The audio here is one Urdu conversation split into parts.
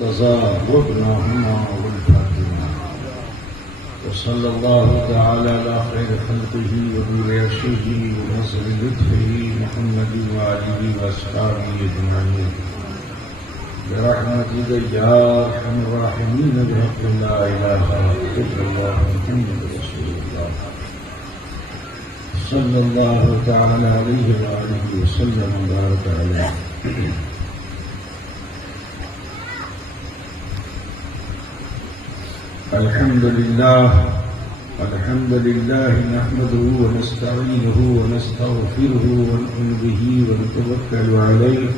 وابنهما والفاتحة وصلى الله تعالى على خير خلقه ونور عرشه ونصر لطفه محمد وآله وأصحابه أجمعين برحمتك يا أرحم الراحمين بحق لا إله إلا الله محمد رسول الله صلى الله تعالى عليه وآله وسلم وبارك عليه. الحمد لله نحمده ونستعينه ونستغفره ونؤمن به ونتوكل عليه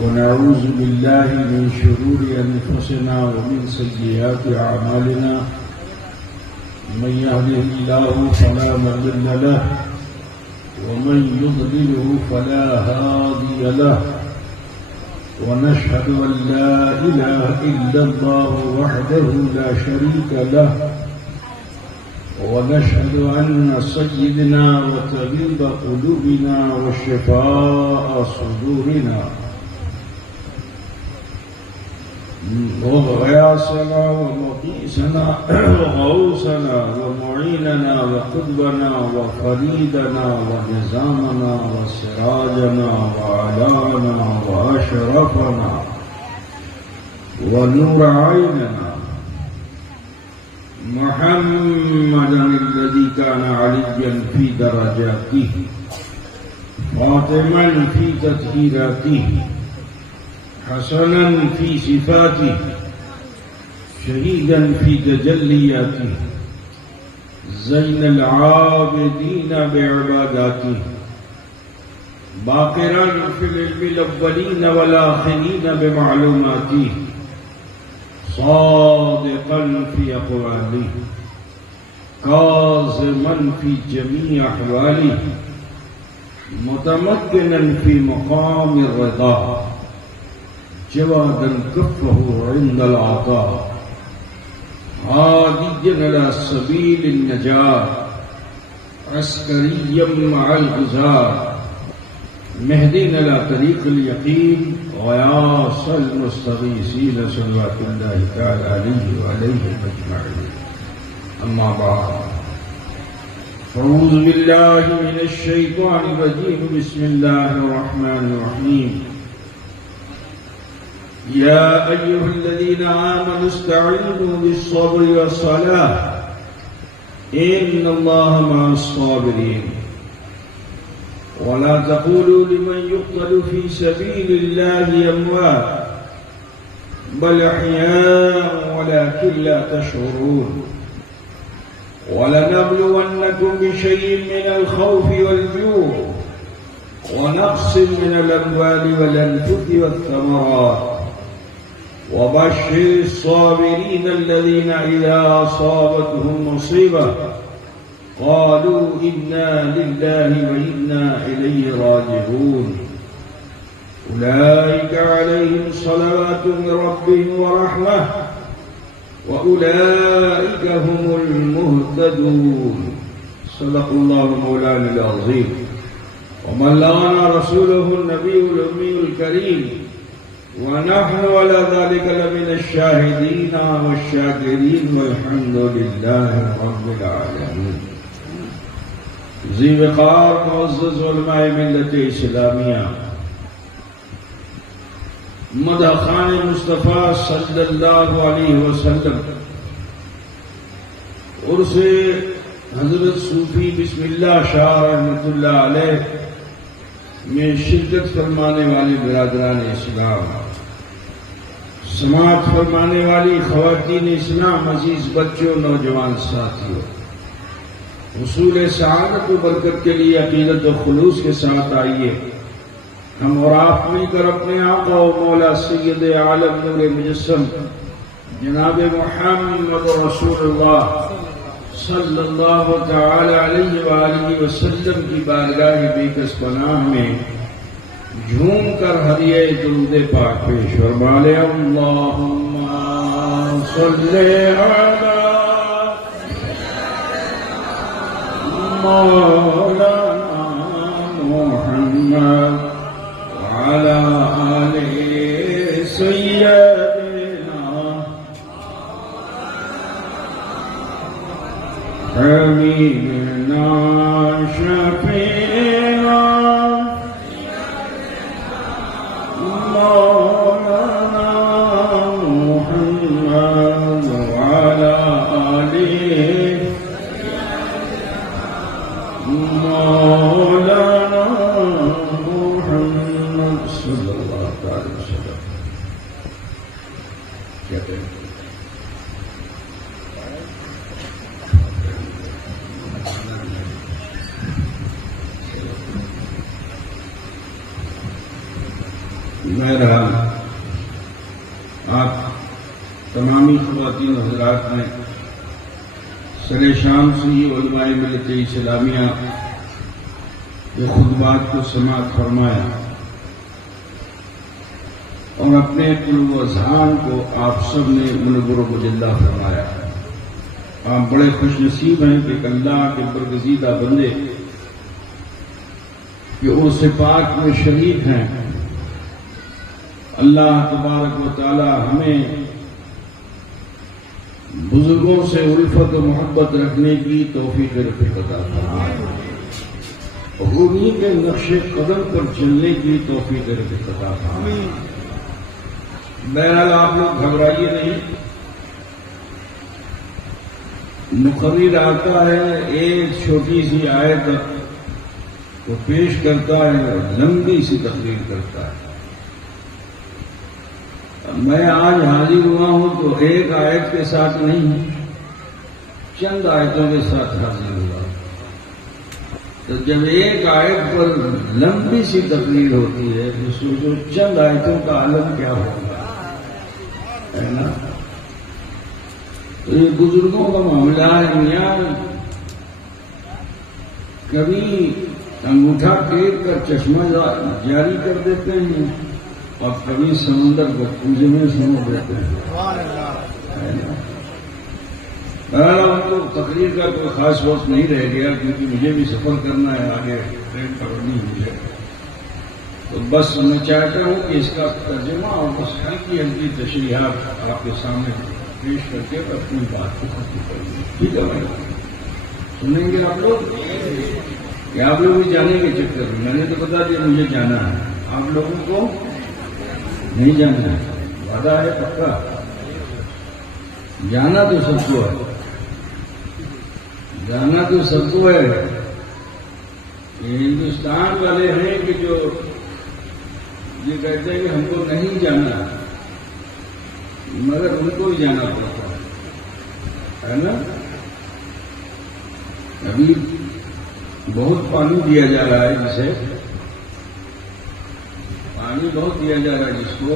ونعوذ بالله من شرور أنفسنا ومن سيئات أعمالنا من يهده الله فلا مضل له ومن يضلله فلا هادي له ونشهد أن لا إله إلا الله وحده لا شريك له ونشهد أن سيدنا وطبيب قلوبنا وشفاء صدورنا وغياثنا ومقيسنا وغوثنا ومعيننا وقطبنا وفريدنا ونظامنا وسراجنا وعلانا وأشرفنا ونور عيننا محمدا الذي كان عليا في درجاته فاطما في تطهيراته حسنا في صفاته شهيدا في تجلياته زين العابدين بعباداته باقرا في العلم الأولين والآخرين بمعلوماته صادقا في أقواله كاظما في جميع أحواله متمكنا في مقام الرضا جوادا كفه عند العطاء هاديا على سبيل النجاة عسكريا مع الغزاة مهديا على طريق اليقين غياث المستغيثين صلوات الله تعالى عليه وعليهم أجمعين. أما بعد فأعوذ بالله من الشيطان الرجيم بسم الله الرحمن الرحيم. يا أيها الذين آمنوا استعينوا بالصبر والصلاة إن الله مع الصابرين ولا تقولوا لمن يقتل في سبيل الله أموات بل أحياء ولكن لا تشعرون ولنبلونكم بشيء من الخوف والجوع ونقص من الأموال والأنفس والثمرات وبشر الصابرين الذين إذا أصابتهم مصيبة قالوا إنا لله وإنا إليه راجعون أولئك عليهم صلوات من ربهم ورحمة وأولئك هم المهتدون. صدق الله مولانا العظيم وبلغنا رسوله النبي الأمي الكريم ونحن على ذلك لمن الشاهدين والشاكرين والحمد لله رب العالمين. ذی وقار معزز علماء ملت اسلامیہ مدح خان مصطفیٰ صلی اللہ علیہ وسلم عرس حضرت صوفی بسم اللہ شاہ رحمۃ اللہ علیہ میں شرکت فرمانے والے برادران اسلام، سماعت فرمانے والی خواتین اسلام، عزیز بچوں، نوجوان ساتھیوں، حصول سعادت و برکت کے لیے عقیدت و خلوص کے ساتھ آئیے ہم اور آپ مل کر اپنے آقا و مولا سید عالم نور مجسم جناب محمد رسول اللہ صلی اللہ تعالی علیہ وآلہ وسلم کی بارگاہ بیکس پناہ میں جھوم کر ہدیہ درود پاک پیش فرما لے. اللہم صلی علی مولانا محمد وعلى آل سيدنا سيدنا حبيبنا شفيعنا مولانا محمد وعلى آله مولانا محمد صلی اللہ علیہ وسلم. کہتے ہیں بہرحال آپ تمامی خواتین و حضرات نے سر شام سے ہی علماء ملت اسلامیہ کے خطبات کو سماعت فرمایا اور اپنے قلوب و اذہان کو آپ سب نے منور و مجلہ فرمایا. آپ بڑے خوش نصیب ہیں کہ اللہ کے برگزیدہ بندے کہ وہ صفات میں شریک ہیں. اللہ تبارک و تعالی ہمیں بزرگوں سے الفت و محبت رکھنے کی توفیق رفیق عطا فرمائے اور انہیں کے نقش قدم پر چلنے کی توفیق رفیق عطا فرمائے. بہرحال آپ لوگ گھبرائیے نہیں. مقرر آتا ہے ایک چھوٹی سی آیت کو پیش کرتا ہے اور لمبی سی تقریر کرتا ہے. میں آج حاضر ہوا ہوں تو ایک آیت کے ساتھ نہیں چند آیتوں کے ساتھ حاضر ہوا. تو جب ایک آیت پر لمبی سی تقریر ہوتی ہے تو سوچو چند آیتوں کا عالم کیا ہوگا، ہے نا. تو یہ بزرگوں کا معاملہ ہے میاں. کبھی انگوٹھا ٹیک کر چشمہ جاری کر دیتے ہیں اور کبھی سمندر کو پوجے میں سمو دیتے ہیں. بہرحال ہم کو تقریر کا کوئی خاص وقت نہیں رہ گیا کیونکہ مجھے بھی سفر کرنا ہے، آگے ٹرین پکڑنی ہے. تو بس میں چاہتا ہوں کہ اس کا ترجمہ اور بس ہلکی ہلکی تشریحات آپ کے سامنے پیش کر کے اپنی بات کو ختم کریں گے. ٹھیک ہے بھائی، سنیں گے آپ لوگ کہ آپ لوگ بھی جانے کے چکر میں نے تو بتا دیا مجھے جانا ہے، آپ لوگوں کو نہیں جانا ہے. وعدہ ہے پکا، جانا تو سب کو ہے، جانا تو سب کو ہے. یہ ہندوستان والے ہیں کہ جو یہ کہتے ہیں کہ ہم کو نہیں جانا مگر ان کو ہی جانا پڑتا ہے نا. ابھی بہت پانی دیا جا رہا ہے، جسے پانی بہت دیا جا رہا ہے جس کو،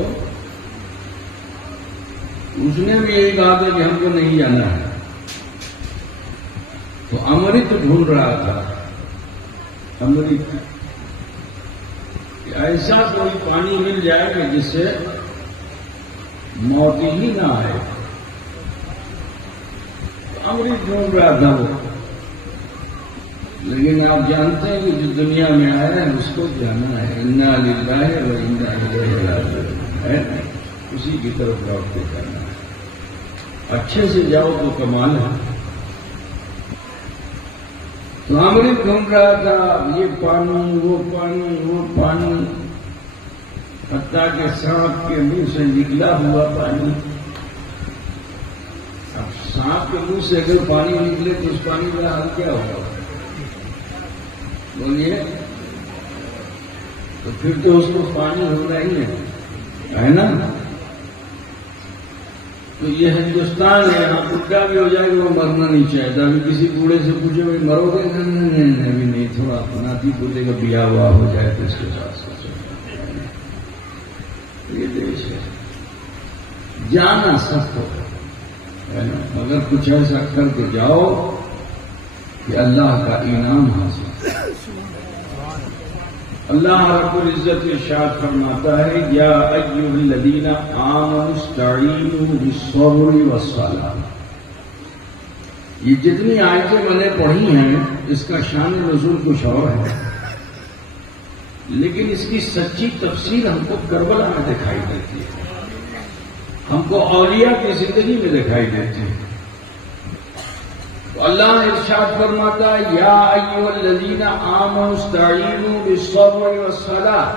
اس نے بھی یہی کہا تھا کہ ہم کو نہیں جانا ہے. تو امرت ڈھونڈ رہا تھا، امرت ایسا کوئی پانی مل جائے کہ جس سے موت ہی نہ آئے. امرت ڈھونڈ رہا تھا وہ. لیکن آپ جانتے ہیں کہ جو دنیا میں آیا ہے اس کو جانا ہے، انا للہ و انا الیہ راجعون ہے، اسی کی طرف لوٹ کے جانا ہے. اچھے سے جاؤ تو کمال ہے. تو امرت ڈھونڈ رہا تھا، یہ پانی وہ پانی وہ پانی، حتیٰ کہ سانپ کے منہ سے نکلا ہوا پانی. اب سانپ کے منہ سے اگر پانی نکلے تو اس پانی کا حل کیا ہوگا بولیے؟ تو پھر تو اس کو پانی ہونا ہی ہے نا. تو یہ ہندوستان ہے، یہاں بڈھا بھی ہو جائے گا وہ مرنا نہیں چاہتا. ابھی کسی بوڑھے سے پوچھے بھائی مرو گے؟ نہیں ابھی نہیں، تھوڑا اپناتی بولے گا بیاہ ہوا ہو جائے تو اس کے ساتھ ساتھ. یہ دیش ہے، جانا سب کو ہے نا، مگر کچھ ایسا کر کے جاؤ کہ اللہ کا انعام حاصل. اللہ رب العزت ارشاد فرماتا ہے یا ایھا الذین آمنوا استعینوا بالصبر والصلاۃ. یہ جتنی آیتیں میں نے پڑھی ہیں اس کا شان نزول کچھ اور ہے، لیکن اس کی سچی تفسیر ہم کو کربلا میں دکھائی دیتی ہے. ہم کو اولیاء کی زندگی میں دکھائی دیتی ہے. تو اللہ ارشاد فرماتا ہے یا ایھا الذین آمنوا استعینوا بالصبر والصلاۃ،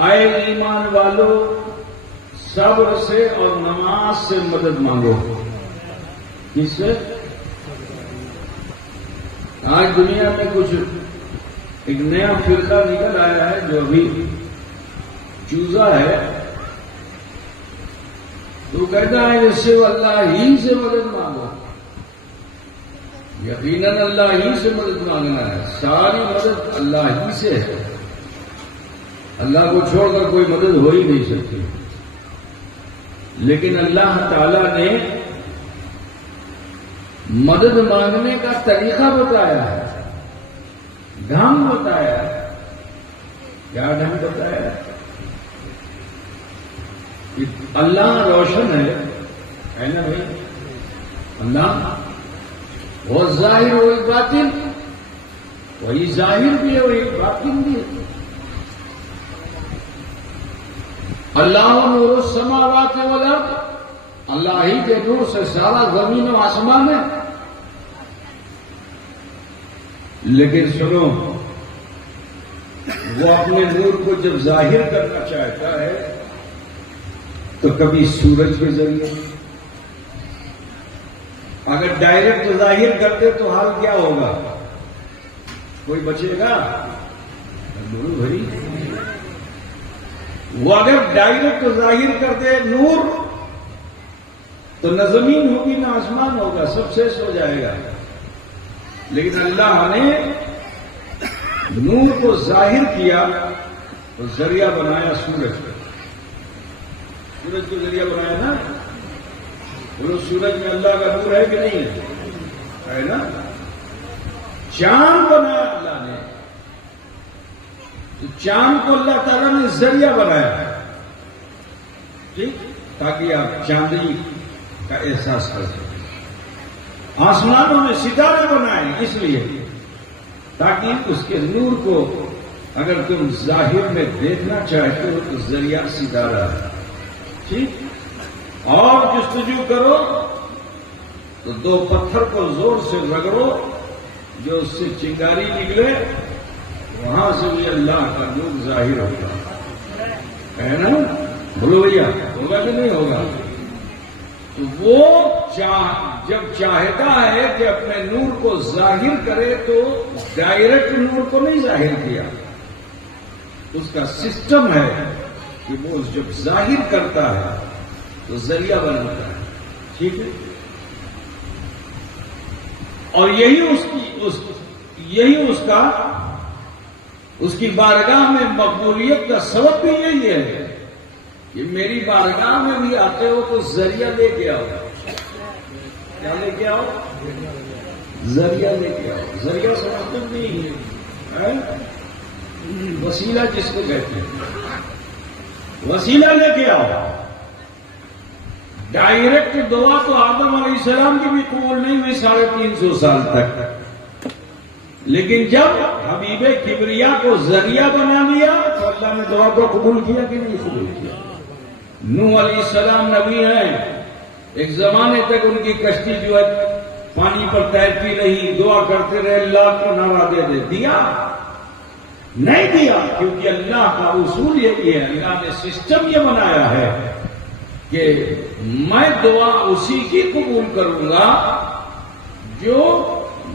اے ایمان والو صبر سے اور نماز سے مدد مانگو. کس سے؟ آج دنیا میں کچھ ایک نیا فرقہ نکل آیا ہے جو ابھی چوزا ہے، تو کہتا ہے اس سے اللہ ہی سے مدد مانگو. یقیناً اللہ ہی سے مدد مانگنا ہے، ساری مدد اللہ ہی سے ہے. اللہ کو چھوڑ کر کوئی مدد ہو ہی نہیں سکتی. لیکن اللہ تعالی نے مدد مانگنے کا طریقہ بتایا ہے، ڈھنگ بتایا ہے. کیا ڈھنگ بتایا ہے؟ کہ اللہ روشن ہے نا بھائی. اللہ وہ ظاہر وہی باطن، وہی ظاہر بھی ہے وہی باطن بھی ہے. اللہ نور السماوات والارض، اللہ ہی کے نور سے سارا زمین و آسمان ہے. لیکن سنو، وہ اپنے نور کو جب ظاہر کرنا چاہتا ہے تو کبھی سورج کے ذریعے، اگر ڈائریکٹ ظاہر کرتے تو حال کیا ہوگا؟ کوئی بچے گا؟ بولو بھائی. وہ اگر ڈائریکٹ ظاہر کر دے نور تو نہ زمین ہوگی نہ آسمان ہوگا، سب شیش ہو جائے گا. لیکن اللہ نے نور کو ظاہر کیا تو ذریعہ بنایا سورج. سورج کو ذریعہ بنایا نا. بولو سورج میں اللہ کا نور ہے کہ نہیں ہے نا. چاند بنایا اللہ نے، تو چاند کو اللہ تعالیٰ نے ذریعہ بنایا ٹھیک، تاکہ آپ چاندنی کا احساس کر سکیں. آسمانوں میں ستارے بنائے اس لیے تاکہ اس کے نور کو اگر تم ظاہر میں دیکھنا چاہتے ہو تو ذریعہ ستارہ ہے ٹھیک. اور جستجو کرو تو دو پتھر کو زور سے رگڑو، جو اس سے چنگاری نکلے وہاں سے بھی اللہ کا نور ظاہر ہوگا. ہے نا؟ بولو بھیا، ہوگا کہ نہیں ہوگا؟ تو وہ جب چاہتا ہے کہ اپنے نور کو ظاہر کرے تو ڈائریکٹ نور کو نہیں ظاہر کیا. اس کا سسٹم ہے کہ وہ جب ظاہر کرتا ہے تو ذریعہ بناتا ہے ٹھیک ہے. اور یہی اس کی بارگاہ میں مقبولیت کا سبب بھی یہی ہے کہ میری بارگاہ میں بھی آتے ہو تو ذریعہ لے کے آؤ. کیا لے کے آؤ؟ ذریعہ لے کے آؤ. ذریعہ سے مطلب نہیں ہے وسیلہ جس کو کہتے ہیں، وسیلہ لے کے آؤ. ڈائریکٹ دعا تو آدم علیہ السلام کی بھی قبول نہیں ہوئی 350 سال تک. لیکن جب حبیب کبریا کو ذریعہ بنا لیا تو اللہ نے دعا کو قبول کیا کہ نہیں قبول کیا. نوح علیہ السلام نبی ہیں، ایک زمانے تک ان کی کشتی جو ہے پانی پر تیرتی رہی، دعا کرتے رہے اللہ کو نارا دے دیا نہیں دیا، کیونکہ اللہ کا اصول یہی ہے، اللہ نے سسٹم یہ بنایا ہے کہ میں دعا اسی کی قبول کروں گا جو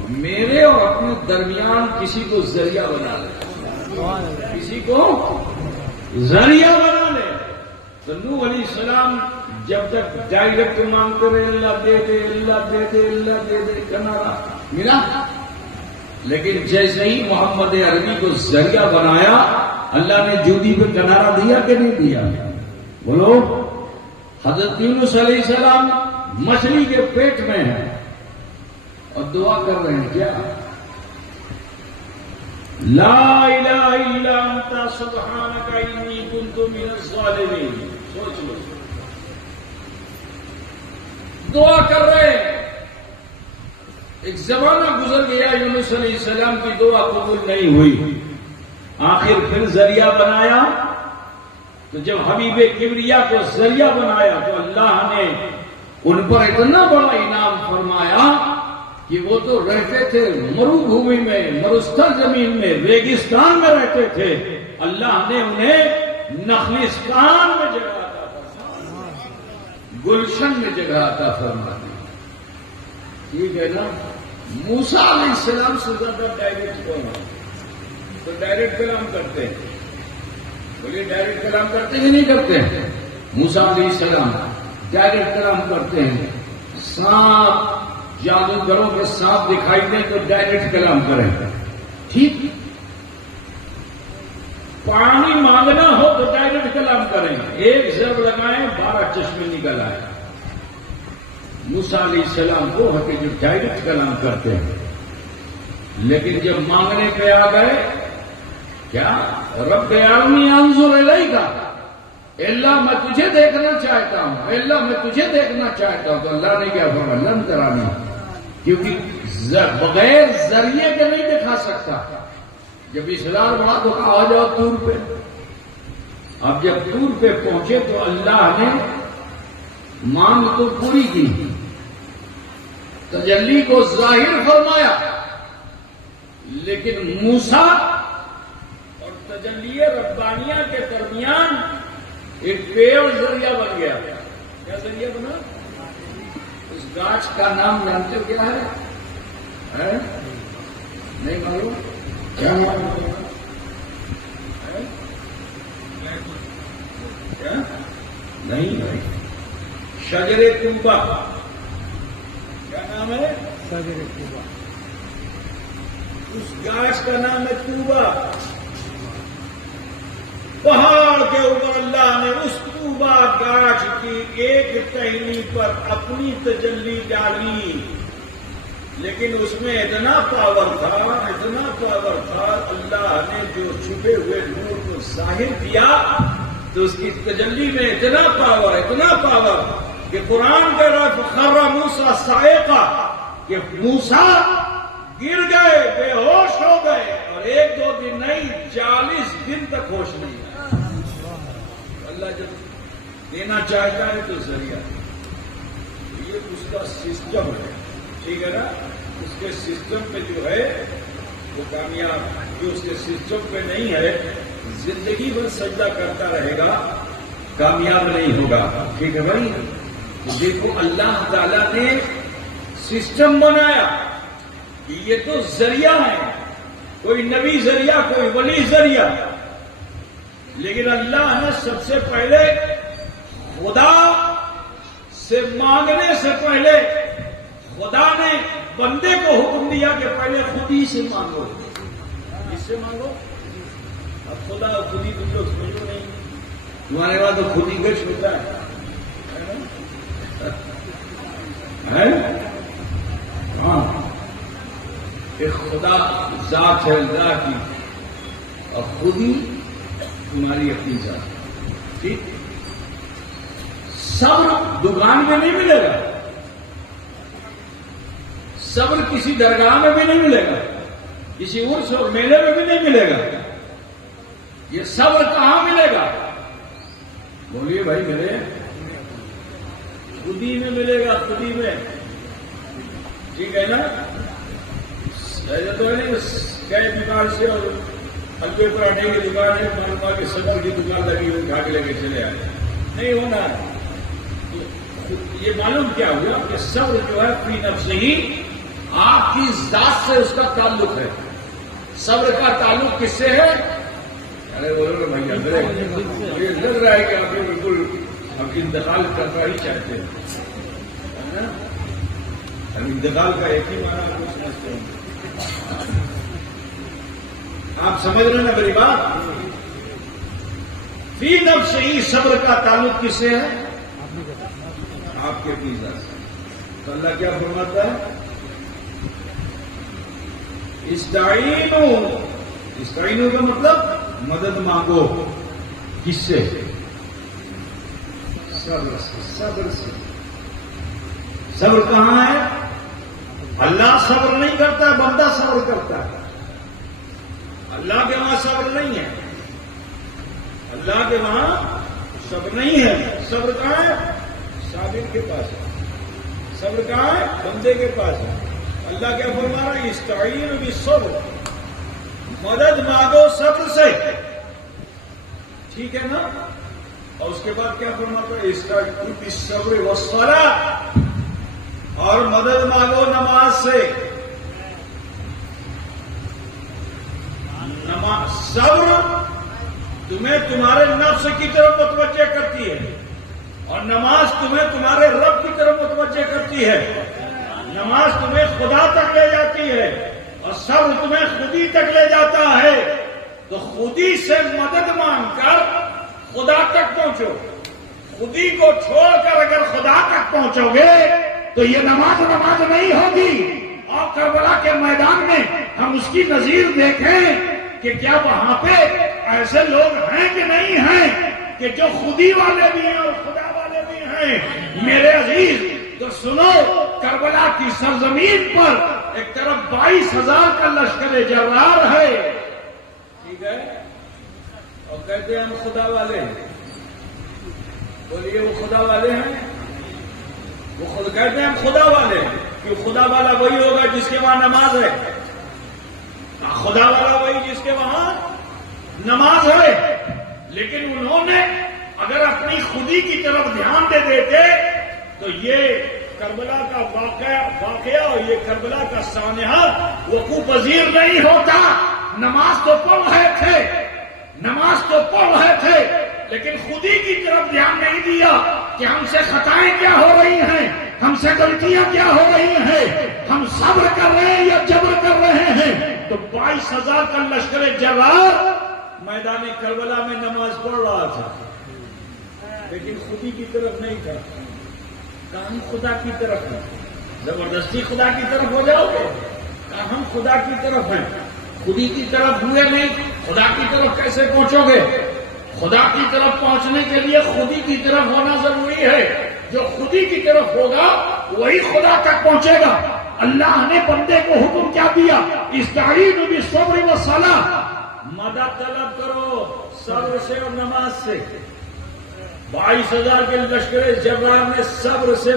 میرے اور اپنے درمیان کسی کو ذریعہ بنا لے، کسی کو ذریعہ بنا لے. تو نوح علیہ السلام جب تک ڈائریکٹ مانگتے رہے اللہ دے دے اللہ دے دے اللہ دے دے کنارا ملا. لیکن جیسے ہی محمد عربی کو ذریعہ بنایا اللہ نے جودی پہ کنارا دیا کہ نہیں دیا؟ بولو. حضرت یونس علیہ السلام مچھلی کے پیٹ میں ہیں اور دعا کر رہے ہیں کیا؟ لا الہ الا انت سبحانک انی کنت من الظالمین. سوچ لو، دعا کر رہے ہیں. ایک زمانہ گزر گیا، یونس علیہ السلام کی دعا قبول نہیں ہوئی. آخر پھر ذریعہ بنایا تو جب حبیب کبریا کو ذریعہ بنایا تو اللہ نے ان پر اتنا بڑا انعام فرمایا کہ وہ تو رہتے تھے مرو بھومی میں، مرستر زمین میں، ریگستان میں رہتے تھے، اللہ نے انہیں نخلستان میں جگہ عطا فرما دی، گلشن میں جگہ عطا فرما دی۔ ٹھیک ہے نا؟ موسیٰ علیہ السلام سے زیادہ ڈائریکٹ کون ہے؟ تو ڈائریکٹ کلام کرتے ہیں، بولیے ڈائریکٹ کلام کرتے ہیں نہیں کرتے ہیں؟ موسیٰ علیہ السلام ڈائریکٹ کلام کرتے ہیں۔ سانپ، جادوگروں کے سانپ دکھائی دیں تو ڈائریکٹ کلام کریں، ٹھیک؟ پانی مانگنا ہو تو ڈائریکٹ کلام کریں، ایک ضرب لگائیں 12 چشمے نکل آئے۔ موسیٰ علیہ السلام وہ ہے کہ جو ڈائریکٹ کلام کرتے ہیں، لیکن جب مانگنے پہ آ گئے کیا رب ارنی انظر الیک، اللہ میں تجھے دیکھنا چاہتا ہوں، اللہ میں تجھے دیکھنا چاہتا ہوں، تو اللہ نے کیا فرمایا لن ترانی، کیونکہ بغیر ذریعے کے نہیں دکھا سکتا۔ جب اصرار بڑا تو کہا آ جاؤ طور پہ۔ اب جب طور پہ پہنچے تو اللہ نے مانگ تو پوری کی، تجلی کو ظاہر فرمایا، لیکن موسیٰ اور تجلی ربانیہ کے درمیان ایک پیڑ ذریعہ بن گیا۔ کیا ذریعہ بنا؟ اس گاچھ کا نام جانتے ہو کیا ہے؟ نہیں معلوم؟ کیا نہیں بھائی، شجر طوبہ۔ کیا نام ہے؟ شجر طوبہ۔ اس گاچھ کا نام ہے طوبہ۔ پہاڑ کے اوپر اللہ نے اس طوبہ گاچھ کی ایک ٹہنی پر اپنی تجلی ڈالی، لیکن اس میں اتنا پاور تھا، اتنا پاور تھا، اللہ نے جو چھپے ہوئے نور کو ظاہر کیا تو اس کی تجلی میں اتنا پاور کہ قرآن کہہ رہا فخر موسیٰ صاعقہ، کہ موسیٰ گر گئے، بے ہوش ہو گئے، اور 1-2 دن نہیں 40 دن تک ہوش نہیں آیا۔ اللہ جب دینا چاہتا ہے تو ذریعہ، یہ اس کا سسٹم ہے، ٹھیک ہے نا؟ اس کے سسٹم پہ جو ہے وہ کامیاب، جو اس کے سسٹم پہ نہیں ہے زندگی بھر سجدہ کرتا رہے گا، کامیاب نہیں ہوگا۔ ٹھیک ہے بھائی؟ تو دیکھو اللہ تعالیٰ نے سسٹم بنایا کہ یہ تو ذریعہ ہے، کوئی نبی ذریعہ، کوئی ولی ذریعہ، لیکن اللہ نے سب سے پہلے خدا سے مانگنے سے پہلے خدا نے بندے کو حکم دیا کہ پہلے خود ہی سے مانگو، اس سے مانگو۔ اب خدا اور خود ہی تم لوگ سمجھو نہیں، تمہارے بعد تو خود ہی گچ ہوتا ہے، ہاں ایک خدا ذات ہے اللہ کی، اور خود ہی تمہاری اپنی ذات۔ ٹھیک؟ صبر دکان میں نہیں ملے گا، صبر کسی درگاہ میں بھی نہیں ملے گا، کسی عرس اور میلے میں بھی نہیں ملے گا۔ یہ صبر کہاں ملے گا؟ بولیے بھائی، ملے خودی میں ملے گا، خودی میں، ٹھیک ہے نا؟ ایسا تو ہے نہیں کئی دکان سے اور حلوے پراٹھے کی دکان ہے، معلوم کہ صبر کی دکان لگی ہوئی کھا کے لے کے چلے آئے، نہیں ہونا۔ یہ معلوم کیا ہوا کہ صبر جو ہے فی نفس ہی آپ کی ذات سے اس کا تعلق ہے۔ صبر کا تعلق کس سے ہے؟ ارے بولو نا بھائی، یہ لگ رہا ہے کہ آپ بالکل اب انتقال کرنا ہی چاہتے ہیں، اب انتقال کا ایک ہی معنی آپ سمجھتے ہیں، آپ سمجھ رہے ہیں نا میری بات؟ فی نفس ہی صبر کا تعلق کس سے ہے؟ آپ کے اپنی ذات سے۔ تو اللہ کیا فرماتا ہے؟ استعینوا کا مطلب مدد مانگو، کس سے؟ صبر سے۔ صبر سے۔ صبر کہاں ہے؟ اللہ صبر نہیں کرتا، بندہ صبر کرتا ہے۔ اللہ کے وہاں صبر نہیں ہے، اللہ کے وہاں صبر نہیں ہے. صبر کہاں ہے؟ صابر کے پاس ہے. صبر کہاں ہے؟ بندے کے پاس ہے. اللہ کیا فرما رہا ہے؟ استعینوا بالصبر، مدد مانگو صبر سے. ٹھیک ہے نا؟ اور اس کے بعد کیا فرماتا ہے؟ استعینوا بالصبر والصلاۃ، اور مدد مانگو نماز سے. صبر تمہیں تمہارے نفس کی طرف متوجہ کرتی ہے، اور نماز تمہیں تمہارے رب کی طرف متوجہ کرتی ہے. نماز تمہیں خدا تک لے جاتی ہے، اور صبر تمہیں خودی تک لے جاتا ہے. تو خودی سے مدد مانگ کر خدا تک پہنچو. خودی کو چھوڑ کر اگر خدا تک پہنچو گے تو یہ نماز نہیں ہوگی. اور کربلا کے میدان میں ہم اس کی نظیر دیکھیں کہ کیا وہاں پہ ایسے لوگ ہیں کہ نہیں ہیں کہ جو خودی والے بھی ہیں اور خدا والے بھی ہیں. میرے عزیز تو سنو، کربلا کی سرزمین پر ایک طرف 22,000 کا لشکر جرار ہے، ٹھیک ہے، اور کہتے ہیں ہم خدا والے ہیں. بولیے وہ خدا والے ہیں؟ وہ خود کہتے ہیں ہم خدا والے ہیں. کہ خدا والا وہی ہوگا جس کے وہاں نماز ہے. خدا والا وہی جس کے وہاں نماز ہے. لیکن انہوں نے اگر اپنی خودی کی طرف دھیان دے دیتے تو یہ کربلا کا واقعہ اور یہ کربلا کا سانحہ وقوع پذیر نہیں ہوتا. نماز تو پڑھ رہے تھے لیکن خودی کی طرف دھیان نہیں دیا کہ ہم سے خطائیں کیا ہو رہی ہیں، ہم سے غلطیاں کیا ہو رہی ہیں، ہم صبر کر رہے ہیں یا جبر کر رہے ہیں. تو 22,000 کا لشکر جرار میدان کربلا میں نماز پڑھ رہا تھا لیکن خودی کی طرف نہیں تھا. ہم خدا کی طرف ہیں. زبردستی خدا کی طرف ہو جاؤ گے؟ ہم خدا کی طرف ہیں. خودی کی طرف ہوئے نہیں، خدا کی طرف کیسے پہنچو گے؟ خدا کی طرف پہنچنے کے لیے خودی کی طرف ہونا ضروری ہے. جو خودی کی طرف ہوگا وہی خدا تک پہنچے گا. اللہ نے بندے کو حکم کیا دیا؟ استعینوا بالصبر والصلاۃ، مدد طلب کرو صبر سے اور نماز سے. 22,000 کے لشکر جرار نے صبر سے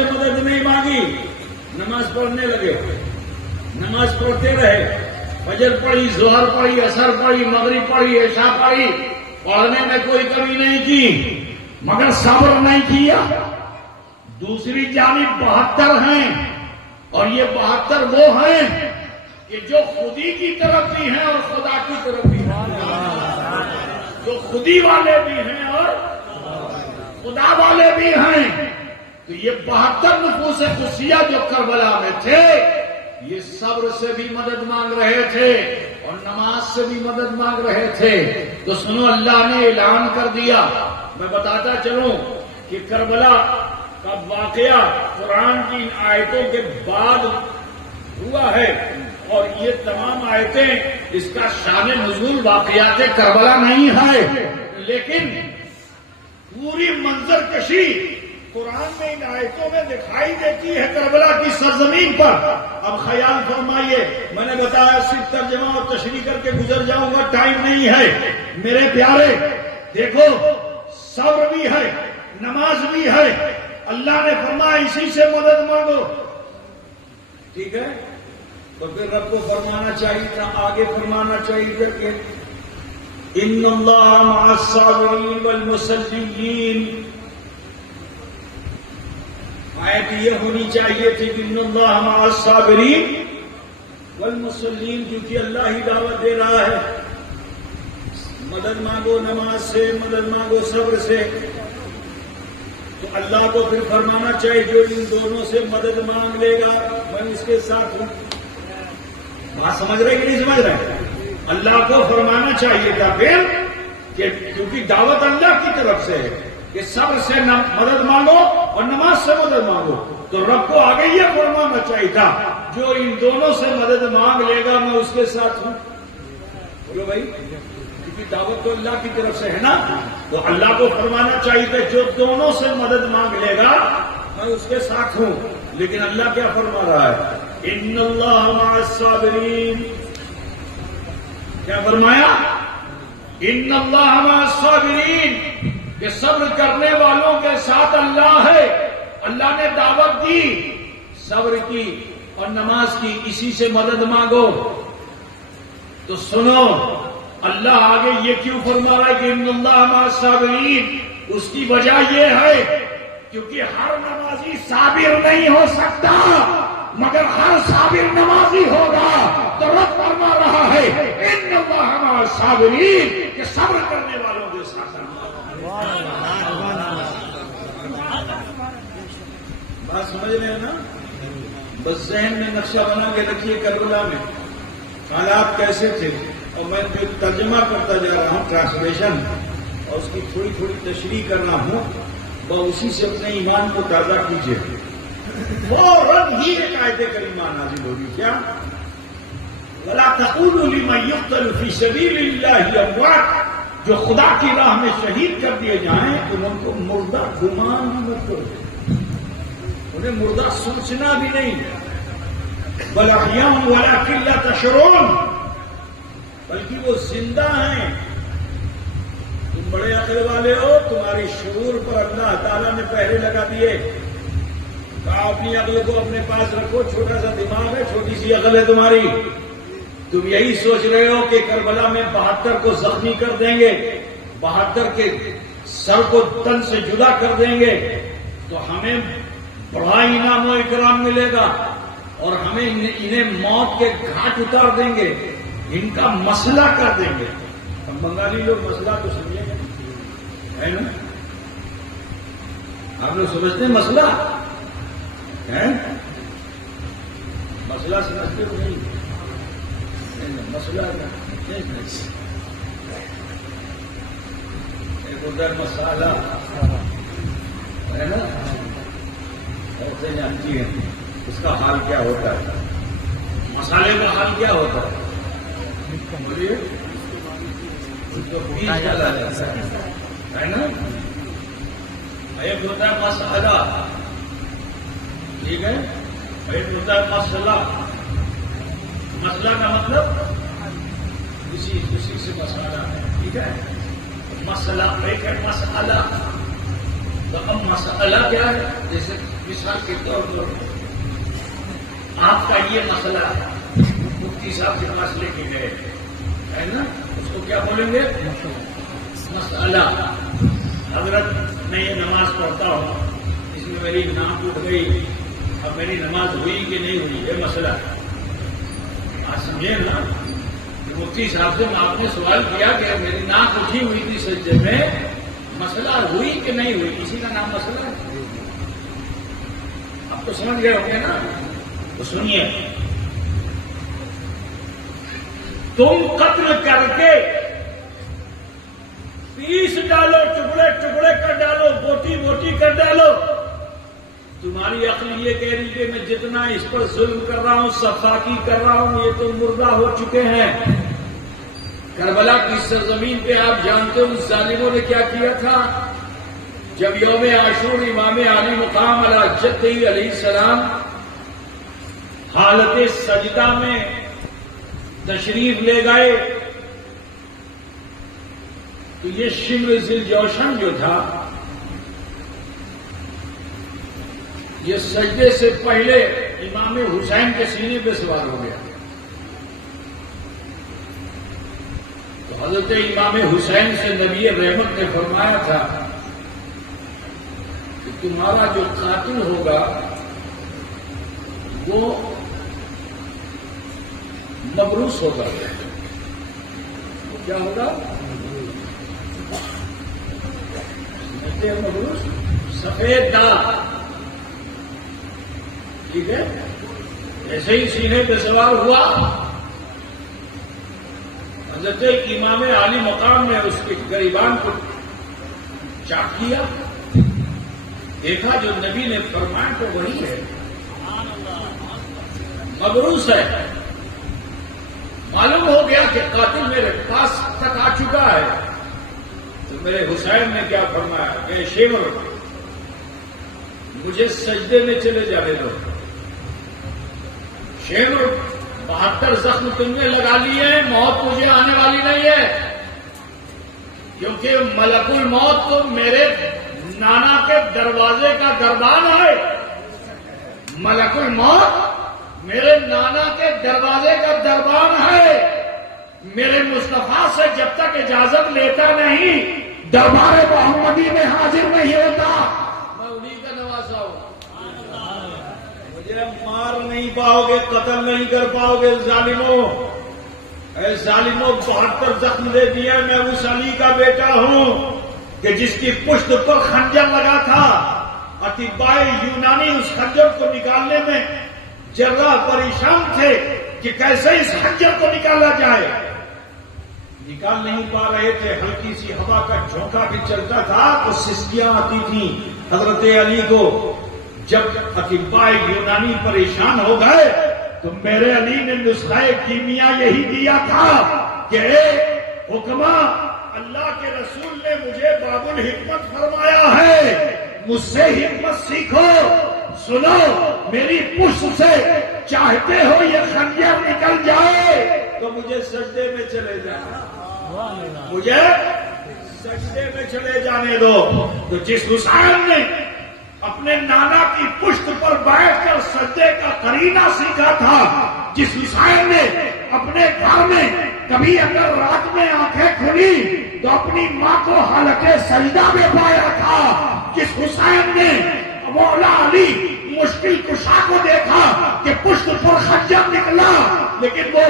مدد نہیں مانگی. نماز پڑھنے لگے، نماز پڑھتے رہے. فجر پڑھی، ظہر پڑھی، عصر پڑھی، مغرب پڑھی، عشاء پڑھی. پڑھنے میں کوئی کمی نہیں کی مگر صبر نہیں کیا. دوسری جانب 72 ہیں، اور یہ 72 وہ ہیں کہ جو خودی کی طرف بھی ہیں اور خدا کی طرف بھی ہیں. جو خودی والے بھی ہیں اور خدا والے بھی ہیں. تو یہ 72 نفوس قدسیہ جو کربلا میں تھے یہ صبر سے بھی مدد مانگ رہے تھے اور نماز سے بھی مدد مانگ رہے تھے. تو سنو، اللہ نے اعلان کر دیا. میں بتاتا چلوں کہ کربلا کا واقعہ قرآن کی آیتوں کے بعد ہوا ہے، اور یہ تمام آیتیں اس کا شان نزول واقعات کربلا نہیں ہے، لیکن پوری منظر کشی قرآن میں ان آیتوں میں دکھائی دیتی ہے کربلا کی سرزمین پر. اب خیال فرمائیے، میں نے بتایا صرف ترجمہ اور تشریح کر کے گزر جاؤں گا، ٹائم نہیں ہے. میرے پیارے دیکھو، صبر بھی ہے، نماز بھی ہے. اللہ نے فرمایا اسی سے مدد مانگو. ٹھیک ہے، تو پھر رب کو فرمانا چاہیے تھا، آگے فرمانا چاہیے تھا کہ ان اللہ مع الصابرین والمصلین. آیت یہ ہونی چاہیے تھی کہ ان اللہ مع الصابرین والمصلین، کیونکہ اللہ ہی دعوت دے رہا ہے. مدد مانگو نماز سے، مدد مانگو صبر سے. تو اللہ کو پھر فرمانا چاہیے جو ان دونوں سے مدد مانگ لے گا میں اس کے ساتھ ہوں. بات سمجھ رہے کہ نہیں سمجھ رہے؟ اللہ کو فرمانا چاہیے تھا پھر کہ کیونکہ دعوت اللہ کی طرف سے ہے کہ صبر سے مدد مانگو اور نماز سے مدد مانگو. تو رب کو آگے یہ فرمانا چاہیے تھا جو ان دونوں سے مدد مانگ لے گا میں اس کے ساتھ ہوں. بولو بھائی، کیونکہ دعوت تو اللہ کی طرف سے ہے نا. تو اللہ کو فرمانا چاہیے تھا جو دونوں سے مدد مانگ لے گا میں اس کے ساتھ ہوں. لیکن اللہ کیا فرما رہا ہے؟ ان اللہ مع الصابرین. کیا فرمایا؟ ان اللہ مع الصابرین، کہ صبر کرنے والوں کے ساتھ اللہ ہے۔ اللہ نے دعوت دی صبر کی اور نماز کی، اسی سے مدد مانگو۔ تو سنو، اللہ آگے یہ کیوں فرما رہا ہے کہ ان اللہ مع الصابرین؟ اس کی وجہ یہ ہے کیونکہ ہر نمازی صابر نہیں ہو سکتا، مگر ہر صابر نمازی ہوگا۔ تو رب فرما رہا ہے ان اللہ مع الصابرین، کہ صبر کرنے والوں کے ساتھ بات سمجھ رہے ہیں نا؟ بس ذہن میں نقشہ بنا کے رکھیے کربلا میں حالات کیسے تھے، اور میں جو ترجمہ کرتا جا رہا ہوں ٹرانسلیشن، اور اس کی تھوڑی تھوڑی تشریح کر رہا ہوں، وہ اسی سے اپنے ایمان کو تازہ کیجیے۔ فوراً ہی ایک آیت کریمہ نازل ہوگی، کیا؟ وَلَا تَقُولُوا لِمَن يُقْتَلُ فِي سَبِيلِ اللَّهِ أَمْوَاتٌ، جو خدا کی راہ میں شہید کر دیے جائیں تو ان کو مردہ گمان مت کرو، انہیں مردہ سوچنا بھی نہیں۔ بَلْ أَحْيَاءٌ وَلَٰكِن لَّا تَشْعُرُونَ، بلکہ وہ زندہ ہیں۔ تم بڑے عقل والے ہو، تمہاری شعور پر اللہ تعالیٰ نے پہرے لگا دیے۔ کہا اپنی عقل کو اپنے پاس رکھو، چھوٹا سا دماغ ہے، چھوٹی سی عقل ہے تمہاری۔ تم یہی سوچ رہے ہو کہ کربلا میں 72 کو زخمی کر دیں گے، 72 کے سر کو تن سے جدا کر دیں گے تو ہمیں بڑا انعام و اکرام ملے گا، اور ہمیں انہیں موت کے گھاٹ اتار دیں گے، ان کا مسئلہ کر دیں گے۔ ہم بنگالی لوگ مسئلہ تو سمجھیں گے، ہے نا؟ آپ لوگ سمجھتے ہیں مسئلہ ہے؟ مسئلہ سمجھتے ہو نہیں؟ مسئلہ ایک ادھر مسالہ ہے نا، ایسے جانتی ہے اس کا حال کیا ہوتا ہے، مسالے کا حال کیا ہوتا ہے؟ بولیے، اس کو پیس ڈالا جاتا ہے نا۔ ایک ہوتا ہے مسالہ، ٹھیک ہے، ایک ہوتا ہے مسئلہ۔ مسئلہ کا مطلب اسی سے مسئلہ ہے، ٹھیک ہے۔ مسئلہ ایک ہے مسئلہ، تو اب مسئلہ کیا ہے؟ جیسے مثال کے طور پر آپ کا یہ مسئلہ مفتی صاحب کے پاس لے کے گئے ہے نا، اس کو کیا بولیں گے؟ مسئلہ۔ حضرت میں یہ نماز پڑھتا ہوں، اس میں میری ناک اٹھ گئی، اب میری نماز ہوئی کہ نہیں ہوئی، یہ مسئلہ ہے۔ آپ سمجھے نا؟ مفتی صاحب سے آپ نے سوال کیا کہ میری ناک اٹھی ہوئی تھی سجدے میں، مسئلہ ہوئی کہ نہیں ہوئی، اسی کا نام مسئلہ ہے۔ اب تو سمجھ گئے ہوں گے نا؟ تو سنیے، تم قتل کر کے پیس ڈالو، ٹکڑے ٹکڑے کر ڈالو، بوٹی بوٹی کر ڈالو، تمہاری عقل یہ کہہ رہی کہ میں جتنا اس پر ظلم کر رہا ہوں، صفاقی کر رہا ہوں، یہ تو مردہ ہو چکے ہیں۔ کربلا کی سرزمین پہ آپ جانتے ہو اس ظالموں نے کیا کیا تھا؟ جب یوم عاشور امام علی مقام علی جدہ علیہ السلام حالت سجدہ میں تشریف لے گئے تو یہ شمر ذی الجوشن جو تھا، یہ سجدے سے پہلے امام حسین کے سینے پہ سوار ہو گیا۔ تو حضرت امام حسین سے نبی رحمت نے فرمایا تھا کہ تمہارا جو قاتل ہوگا وہ مبروس ہوگا۔ کیا ہوگا؟ مبروس، سفید داغ، ٹھیک ہے۔ ایسے ہی سینے پہ سوار ہوا، حضرت امام عالی مقام نے اس کے گریبان کو چاک کیا، دیکھا جو نبی نے فرمایا تو وہی ہے، مبروس ہے۔ معلوم ہو گیا کہ قاتل میرے پاس تک آ چکا ہے، تو میرے حسین نے کیا فرمایا کہ شیمر مجھے سجدے میں چلے جانے دو۔ شیمر 72 زخم تم نے لگا لیے ہیں، موت مجھے آنے والی نہیں ہے، کیونکہ ملک الموت تو میرے نانا کے دروازے کا دربان ہے. ملک الموت میرے نانا کے دروازے کا دربان ہے. میرے مصطفیٰ سے جب تک اجازت لیتا نہیں دربار محمدی میں حاضر نہیں ہوتا. میں انہی کا نواسا ہوں. مجھے مار نہیں پاؤ گے، قتل نہیں کر پاؤ گے ظالموں. اے ظالموں، 72 زخم دے دیا. میں اس علی کا بیٹا ہوں کہ جس کی پشت پر خنجر لگا تھا. اطباء یونانی اس خنجر کو نکالنے میں جراح پریشان تھے کہ کیسے اس خنجر کو نکالا جائے. نکال نہیں پا رہے تھے. ہلکی سی ہوا کا جھونکا بھی چلتا تھا تو سسکیاں آتی تھیں حضرت علی کو. جب اطباء یونانی پریشان ہو گئے تو میرے علی نے نسخہ کیمیا یہی دیا تھا کہ اے حکما، اللہ کے رسول نے مجھے باب الحکمت فرمایا ہے، مجھ سے حکمت سیکھو. سنو، میری پشت سے چاہتے ہو یہ خنجر نکل جائے تو مجھے سجدے میں چلے جانا، مجھے سجدے میں چلے جانے دو. تو جس حسین نے اپنے نانا کی پشت پر بیٹھ کر سجدے کا قرینہ سیکھا تھا، جس حسین نے اپنے گھر میں کبھی اگر رات میں آنکھیں کھلی تو اپنی ماں کو حالت سجدہ میں پایا تھا، جس حسین نے مولا علی مشکل کشا کو دیکھا کہ پشت پر خنجر نکلا لیکن وہ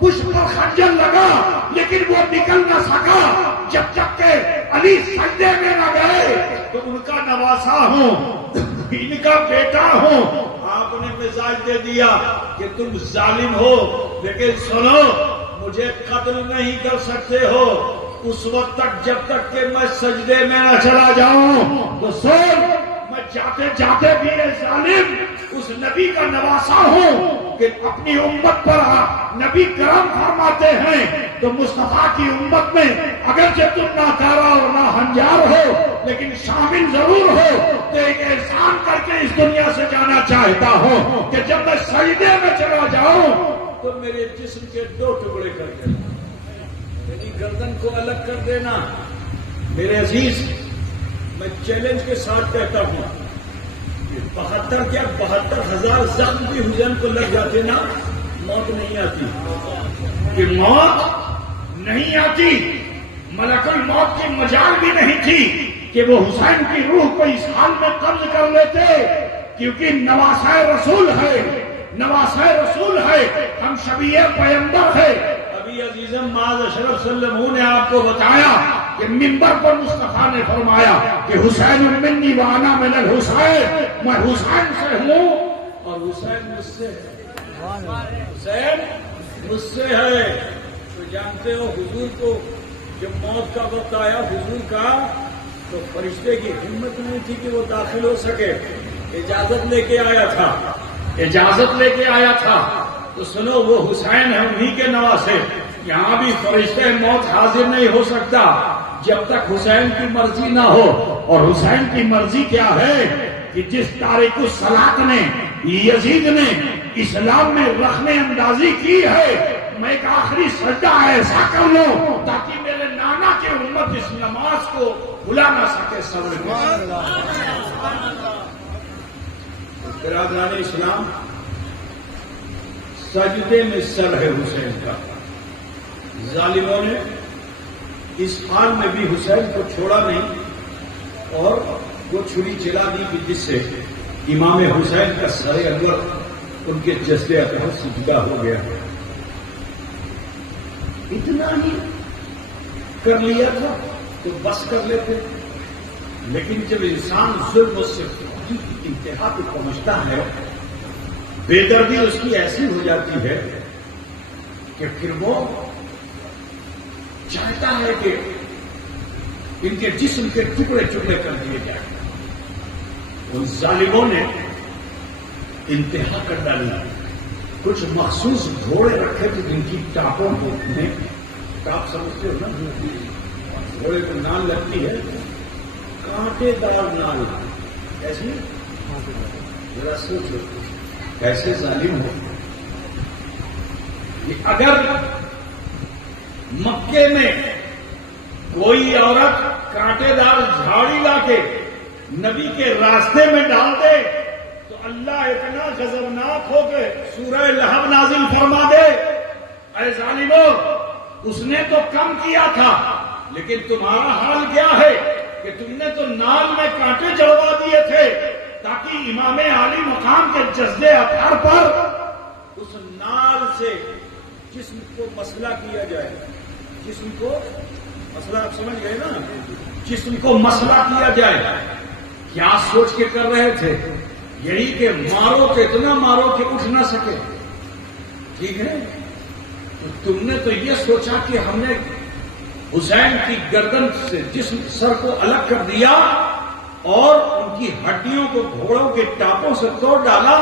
پشت پر خنجر لگا لیکن وہ نکل نہ سکا جب تک کہ علی سجدے میں نہ گئے. تو ان کا نواسا ہوں، ان کا بیٹا ہوں. آپ نے مزاج دے دیا کہ تم ظالم ہو، لیکن سنو، مجھے قتل نہیں کر سکتے ہو اس وقت تک جب تک کہ میں سجدے میں نہ چلا جاؤں. تو سن، میں جاتے جاتے بھی اے ظالم اس نبی کا نواسا ہوں کہ اپنی امت پر نبی کرم فرماتے ہیں تو مصطفیٰ کی امت میں اگرچہ تم نہ کارا اور نہ ہنجار ہو لیکن شامل ضرور ہو. تو ایک احسان کر کے اس دنیا سے جانا چاہتا ہوں کہ جب میں سجدے میں چلا جاؤں تو میرے جسم کے 2 ٹکڑے کر دینا، میری گردن کو الگ کر دینا. میرے عزیز، میں چیلنج کے ساتھ کہتا ہوں کہ 72 کیا 72,000 زخم بھی حسین کو لگ جاتے نا، موت نہیں آتی. کہ موت نہیں آتی، ملک الموت کی مجال بھی نہیں تھی کہ وہ حسین کی روح کو اس حال میں قبض کر لیتے، کیونکہ نواسہ رسول ہے، نواسہ رسول ہے، ہم شبیہ پیغمبر ہے. ابھی عزیزم معاذ اشرف صلی اللہ علیہ وسلم نے آپ کو بتایا کہ منبر پر مصطفیٰ نے فرمایا کہ حسین منی وانا من الحسین، میں حسین سے ہوں اور حسین مجھ سے ہے. حسین مجھ سے ہے. تو جانتے ہو حضور کو جب موت کا وقت آیا حضور کا، تو فرشتے کی ہمت نہیں تھی کہ وہ داخل ہو سکے. اجازت لے کے آیا تھا، اجازت لے کے آیا تھا. تو سنو، وہ حسین ہے، انہی کے نواسے. یہاں بھی فرشتے موت حاضر نہیں ہو سکتا جب تک حسین کی مرضی نہ ہو. اور حسین کی مرضی کیا ہے کہ جس تارک الصلاۃ نے، یزید نے اسلام میں رخنے اندازی کی ہے، میں ایک آخری سجدہ ایسا کر لوں تاکہ میرے نانا کی امت اس نماز کو بھلا نہ سکے. صبر برادران اسلام، سجدے میں سر ہے حسین کا. ظالموں نے اس حال میں بھی حسین کو چھوڑا نہیں اور وہ چھری چلا دی کہ جس سے امام حسین کا سر انور ان کے جسد اطہر سے جدا ہو گیا. اتنا ہی کر لیا تھا تو بس کر لیتے، لیکن جب انسان ظلم و ستم کی انتہا پہ پہنچتا ہے، بے دردی اس کی ایسی ہو جاتی ہے کہ پھر وہ چاہتا ہے کہ ان کے جسم کے ٹکڑے ٹکڑے کر دیے جائیں. ان ظالموں نے انتہا کر ڈالی. کچھ مخصوص گھوڑے رکھے تھے جن کی ٹاپوں میں، ٹاپ سمجھتے ہو نا، گھوڑے کو نال لگتی ہے، کانٹے دار نال. ایسی ذرا سوچو کیسے ظالم ہو کہ اگر مکے میں کوئی عورت کانٹے دار جھاڑی لا کے نبی کے راستے میں ڈال دے تو اللہ اتنا غضبناک ہو کے سورہ لہب نازل فرما دے، اے ظالمو اس نے تو کم کیا تھا لیکن تمہارا حال کیا ہے کہ تم نے تو نال میں کانٹے چڑھوا دیے تھے تاکہ امام عالی مقام کے جسد اطہر پر اس نال سے جسم کو مسئلہ کیا جائے. جسم کو مسئلہ آپ سمجھ گئے نا، جسم کو مسئلہ کیا جائے. کیا سوچ کے کر رہے تھے؟ یہی کہ مارو تو اتنا مارو کہ اٹھ نہ سکے. ٹھیک ہے، تم نے تو یہ سوچا کہ ہم نے حسین کی گردن سے جسم سر کو الگ کر دیا اور ان کی ہڈیوں کو گھوڑوں کے ٹاپوں سے توڑ ڈالا،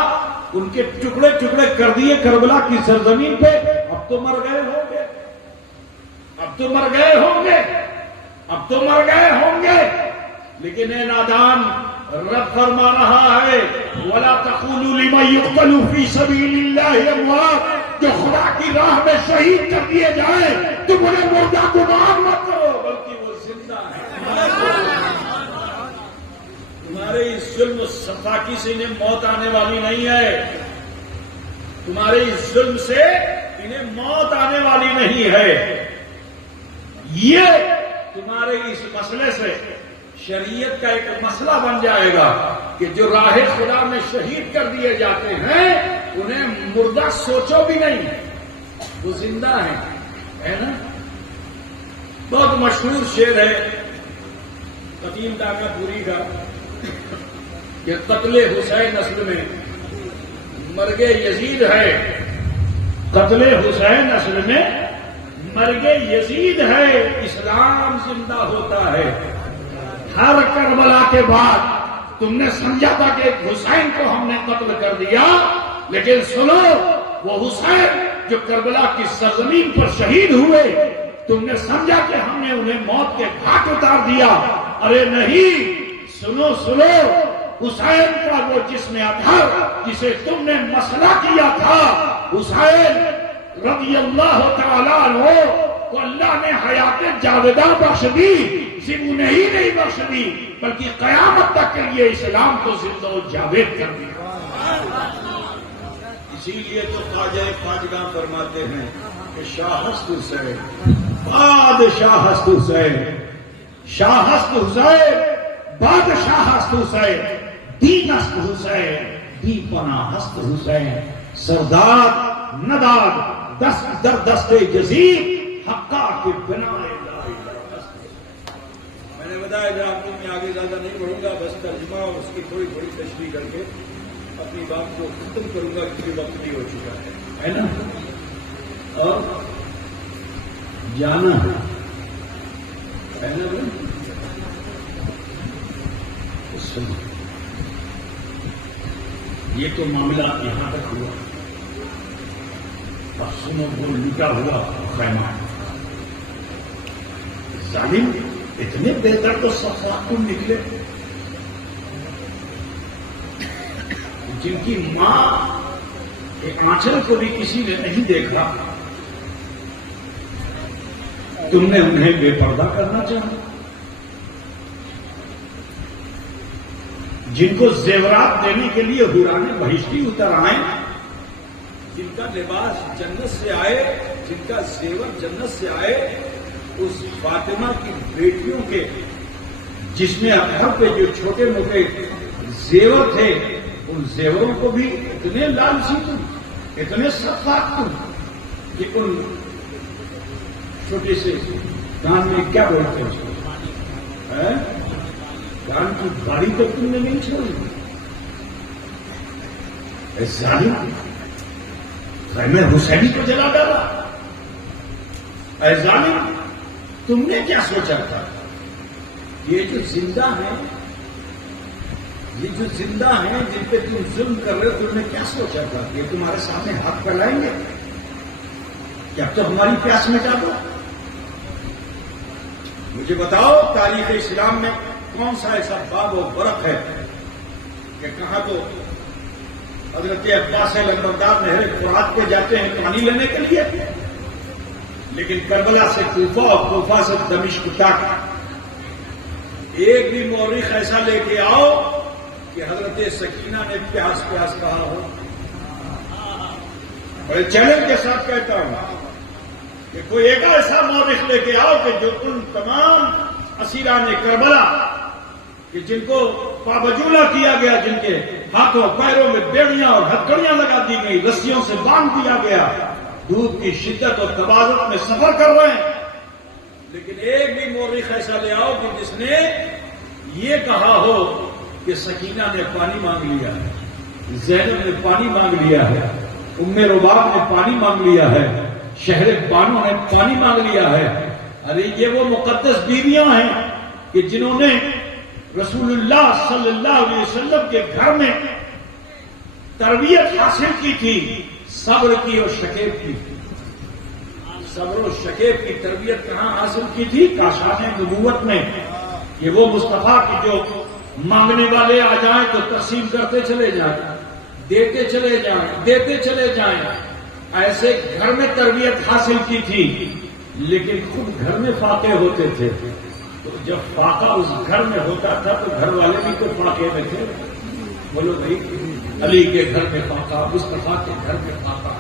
ان کے ٹکڑے ٹکڑے کر دیے کربلا کی سرزمین پہ. اب تو مر گئے ہوں گے، اب تو مر گئے ہوں گے، اب تو مر گئے ہوں گے. لیکن اے نادان، رب فرما رہا ہے وَلَا تَقُولُوا لِمَن يُقْتَلُ فِي سَبِيلِ اللَّهِ أَمْوَاتٌ، جو خدا کی راہ میں شہید کر دیے جائیں تم انہیں مردہ گمان مت کرو بلکہ وہ زندہ ہے. تمہارے اس ظلم و سفاکی سے انہیں موت آنے والی نہیں ہے، تمہارے اس ظلم سے انہیں موت آنے والی نہیں ہے. یہ تمہارے اس مسئلے سے شریعت کا ایک مسئلہ بن جائے گا کہ جو راہ خدا میں شہید کر دیے جاتے ہیں انہیں مردہ سوچو بھی نہیں، وہ زندہ ہیں. ہے نا؟ بہت مشہور شعر ہے قدیم داغا پوری کا کہ قتل حسین اصل میں مرگ یزید ہے. قتل حسین اصل میں مرگ یزید ہے، اسلام زندہ ہوتا ہے. ہر کربلا کے بعد تم نے سمجھا تھا کہ ایک حسین کو ہم نے قتل کر دیا، لیکن سنو وہ حسین جو کربلا کی سرزمین پر شہید ہوئے تم نے سمجھا کہ ہم نے انہیں موت کے گھاٹ اتار دیا. ارے نہیں، سنو سنو، حسین کا وہ جسم اطہر جسے تم نے مسئلہ کیا تھا، حسین رضی اللہ تعالیٰ عنہ کو اللہ نے حیات جاویدہ بخش دی، صرف انہیں ہی نہیں بخش دی بلکہ قیامت تک کے لیے اسلام کو زندہ و جاوید کر دیا. اسی لیے تو خواجہ خواجگاں فرماتے ہیں کہ شاہ ہست حسین بادشاہ ہست حسین، شاہ ہست حسین بادشاہ ہست حسین، دین ہست حسین دی پناہ ہست حسین، سرداد نداد دست در دست جزیر حقا کے بنا. میں نے بتایا جب آپ میں آگے زیادہ نہیں بڑھوں گا، بس ترجمہ اور اس کی تھوڑی تھوڑی تشریح کر کے اپنی بات کو ختم کروں گا کیونکہ وقت بھی ہو چکا ہے نا. اور جانا ہے نا یہ تو معاملہ یہاں تک ہوا. سنو وہ لوٹا ہوا خیمہ، ظالم اتنے بہتر تو صفاق نکلے جن کی ماں ایک آنچل کو بھی کسی نے نہیں دیکھا، تم نے انہیں بے پردہ کرنا چاہا. جن کو زیورات دینے کے لیے حورانے بہشتی اتر آئے، جن کا لباس جنت سے آئے، جن کا زیور جنت سے آئے، اس فاطمہ کی بیٹیوں کے جس میں اطہر پہ جو چھوٹے موٹے زیور تھے ان زیوروں کو بھی اتنے لالچی تم، اتنے سفاق تم کہ ان چھوٹے سے کان میں کیا بولتے ہیں کان کی باری تو تم نے نہیں چھوڑی. ظالم خیمہ حسینی کو جلا ڈالا. اے ظالم تم نے کیا سوچا تھا؟ یہ جو زندہ ہیں، یہ جو زندہ ہیں جن پہ تم ظلم کر رہے ہو، تم نے کیا سوچا تھا؟ یہ تمہارے سامنے ہاتھ پھیلائیں گے کیا تو ہماری پیاس مٹا دو؟ مجھے بتاؤ تاریخ اسلام میں کون سا ایسا باب و برق ہے کہ کہاں تو حضرت عباس لنگردار نہر فرات پہ جاتے ہیں پانی لینے کے لیے، لیکن کربلا سے کوفہ اور کوفہ سے دمشق تک ایک بھی مورخ ایسا لے کے آؤ کہ حضرت سکینہ نے پیاس پیاس کہا ہو. بڑے چیلنج کے ساتھ کہتا ہوں کہ کوئی ایک ایسا مورخ لے کے آؤ کہ جو ان تمام اسیران کربلا کہ جن کو پابجولہ کیا گیا، جن کے ہاتھوں پیروں میں بیڑیاں اور ہتھکڑیاں لگا دی گئی، رسیوں سے باندھ دیا گیا، دودھ کی شدت اور تبادت میں سفر کر رہے ہیں، لیکن ایک بھی مورخ ایسا لے آؤ کہ جس نے یہ کہا ہو کہ سکینہ نے پانی مانگ لیا ہے، زینب نے پانی مانگ لیا ہے، ام رباب نے پانی مانگ لیا ہے، شہر بانو نے پانی مانگ لیا ہے. ارے یہ وہ مقدس بیویاں ہیں کہ جنہوں نے رسول اللہ صلی اللہ علیہ وسلم کے گھر میں تربیت حاصل کی تھی، صبر کی اور شکیب کی. صبر و شکیب کی تربیت کہاں حاصل کی تھی؟ کاشان نبوت میں. یہ وہ مصطفیٰ کی جو مانگنے والے آ جائیں تو تقسیم کرتے چلے جائیں، دیتے چلے جائیں، دیتے چلے جائیں. ایسے گھر میں تربیت حاصل کی تھی، لیکن خود گھر میں فاقے ہوتے تھے. تو جب فاقہ اس گھر میں ہوتا تھا تو گھر والے بھی تو فاقے میں تھے. بولو بھائی، علی کے گھر میں فاقہ، مصطفیٰ کے گھر میں فاقہ.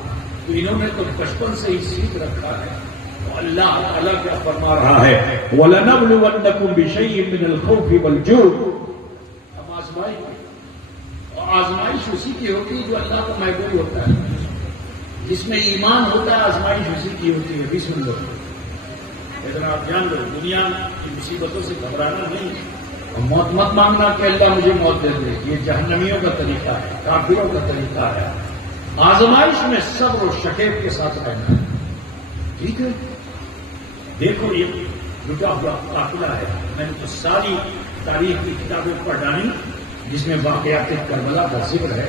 تو انہوں نے تو بچپن سے ہی سیکھ رکھا ہے. تو اللہ تعالیٰ کیا فرما رہا ہے؟ وَلَنَبْلُوَنَّكُمْ بِشَيْءٍ مِّنَ الْخَوْفِ وَالْجُوعِ. ہم آزمائیں گے، اور آزمائش اسی کی ہوتی ہے جو اللہ کو محبوب ہوتا ہے. جس میں ایمان ہوتا ہے آزمائش اسی کی ہوتی ہے. بھی سن لو، لیکن آپ جان لو دنیا کی مصیبتوں سے گھبرانا نہیں، اور موت مت مانگنا کہ اللہ مجھے موت دے دے. یہ جہنمیوں کا طریقہ ہے، کافروں کا طریقہ ہے. آزمائش میں صبر و شکیب کے ساتھ رہنا ہے. ٹھیک ہے؟ دیکھو یہ لٹا ہوا قافلہ ہے. میں نے تو ساری تاریخ کی کتابیں پڑھ ڈالی جس میں واقعات کربلا کا ذکر ہے،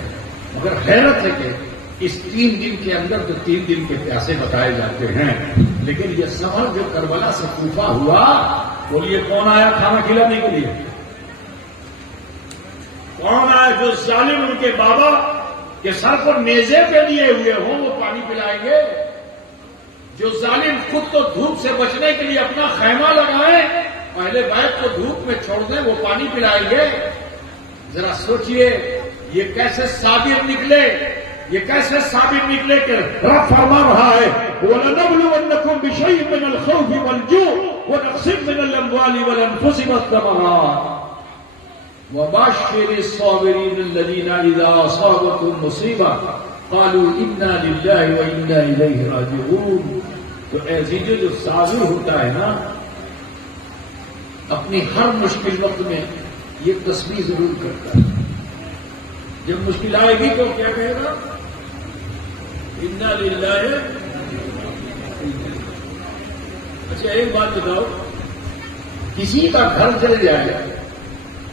مگر حیرت ہے کہ اس 3 دن کے اندر تو 3 دن کے پیاسے بتائے جاتے ہیں، لیکن یہ سفر جو کربلا سے کوفہ ہوا، بولیے کون آیا کھانا کھلانے کے لیے؟ کون آیا؟ جو ظالم ان کے بابا کے سر پر نیزے پہ لیے ہوئے ہوں وہ پانی پلائیں گے. جو ظالم خود تو دھوپ سے بچنے کے لیے اپنا خیمہ لگائیں، پہلے بیت کو دھوپ میں چھوڑ دیں، وہ پانی پلائیں گے. ذرا سوچئے یہ کیسے صابر نکلے، یہ کیسے ثابت نکلے کہ رب فرما رہا ہے وَلَنَبْلُوَنَّكُمْ بِشَيْءٍ مِّنَ الْخَوْفِ وَالْجُوعِ وَنَقْصٍ مِّنَ الْأَمْوَالِ وَالْأَنفُسِ وَالثَّمَرَاتِ وَبَشِّرِ الصَّابِرِينَ الَّذِينَ إِذَا أَصَابَتْهُمْ مُصِيبَةٌ قَالُوا إِنَّا لِلَّهِ وَإِنَّا إِلَيْهِ رَاجِعُونَ. تو عزیزو جو صابر ہوتا ہے نا، اپنی ہر مشکل وقت میں یہ تصویر ضرور کرتا ہے. جب مشکل آئے گی تو کیا کہے گا؟ انا للہ. اچھا ایک بات بتاؤ، کسی کا گھر چل جائے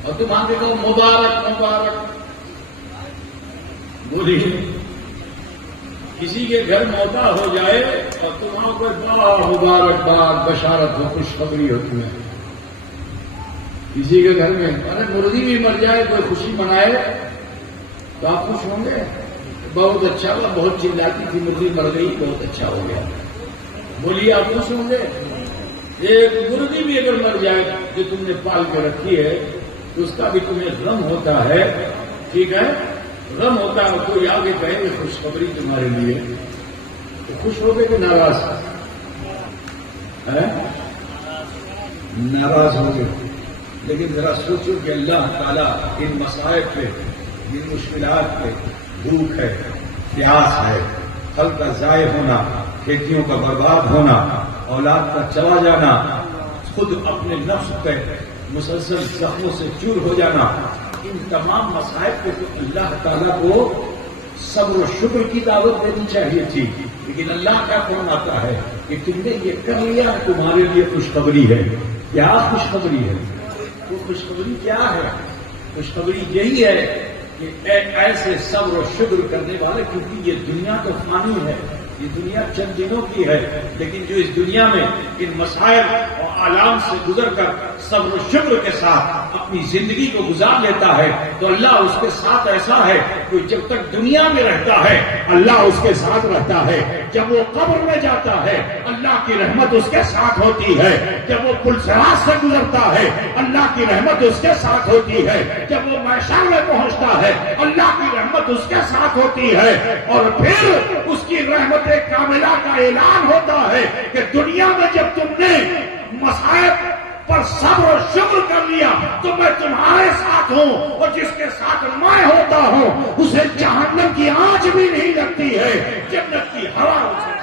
اور تم آگے کہو مبارک مبارک، بولیے کسی کے گھر موتا ہو جائے اور تم آؤ کوئی بڑا مبارکباد بشارت ہو، خوشخبری ہو تمہیں. کسی کے گھر میں ارے مرغی بھی مر جائے کوئی خوشی منائے تو آپ خوش ہوں گے؟ بہت اچھا ہوا، بہت چلاتی تھی مرغی مر گئی، بہت اچھا ہو گیا. بولیے آپ خوش ہوں گے؟ ایک مرغی بھی اگر مر جائے جو تم نے پال کے رکھی ہے تو اس کا بھی تمہیں غم ہوتا ہے. ٹھیک ہے، غم ہوتا ہے. کوئی آگے کہے گے خوشخبری تمہارے لیے، تو خوش ہو گے کہ ناراض؟ ناراض ہو گے. لیکن ذرا سوچو کہ اللہ تعالیٰ ان مصائب پہ، ان مشکلات پہ، بھوک ہے، پیاس ہے، پھل کا ضائع ہونا، کھیتیوں کا برباد ہونا، اولاد کا چلا جانا، خود اپنے نفس پہ مسلسل زخموں سے چور ہو جانا، ان تمام مصائب پہ تو اللہ تعالیٰ کو صبر و شکر کی دعوت دینی چاہیے تھی. لیکن اللہ کیا فرماتا ہے کہ تم نے یہ کر لیا، تمہارے لیے خوشخبری ہے. کیا خوشخبری ہے؟ وہ خوشخبری کیا ہے؟ خوشخبری یہی ہے کہ ایسے صبر و شکر کرنے والے، کیونکہ یہ دنیا تو فانی ہے، یہ دنیا چند دنوں کی ہے، لیکن جو اس دنیا میں ان مسائل اور آلام سے گزر کر صبر و شکر کے ساتھ اپنی زندگی کو گزار لیتا ہے تو اللہ اس کے ساتھ ایسا ہے کہ جب تک دنیا میں رہتا ہے اللہ اس کے ساتھ رہتا ہے، جب وہ قبر میں جاتا ہے اللہ کی رحمت اس کے ساتھ ہوتی ہے، جب وہ پلسرات سے گزرتا ہے اللہ کی رحمت اس کے ساتھ ہوتی ہے، جب وہ محشر میں پہنچتا ہے اللہ کی رحمت اس کے ساتھ ہوتی ہے، اور پھر اس کی رحمت کاملہ کا اعلان ہوتا ہے کہ دنیا میں جب تم نے مصائب پر صبر و شکر کر لیا تو میں تمہارے ساتھ ہوں، اور جس کے ساتھ میں ہوتا ہوں اسے جہنم کی آنچ بھی نہیں لگتی ہے، جنت کی ہوا اسے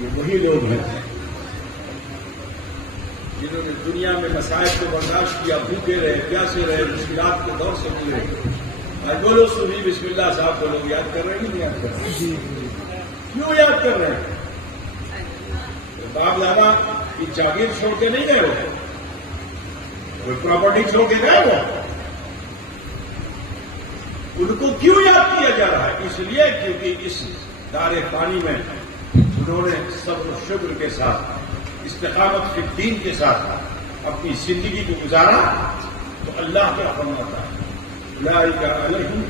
یہ وہی لوگ ہیں جنہوں نے دنیا میں مسائل کو برداشت کیا، بھوکے رہے، پیاسے رہے، مشکلات کے دور سے گزرے۔ بولو سنی بسم اللہ صاحب کو لوگ یاد کر رہے ہیں نہیں یاد کر رہے؟ کیوں یاد کر رہے ہیں؟ باپ دادا کی جاگیر چھوڑ کے نہیں گئے ہو، کوئی پراپرٹی چھوڑ کے گئے ہو، ان کو کیوں یاد کیا جا رہا ہے؟ اس لیے کیونکہ اس دار پانی میں انہوں نے صبر و شکر کے ساتھ، استقامت فی الدین کے ساتھ اپنی زندگی کو گزارا، تو اللہ کیا فرماتا ہے اولئک علیہم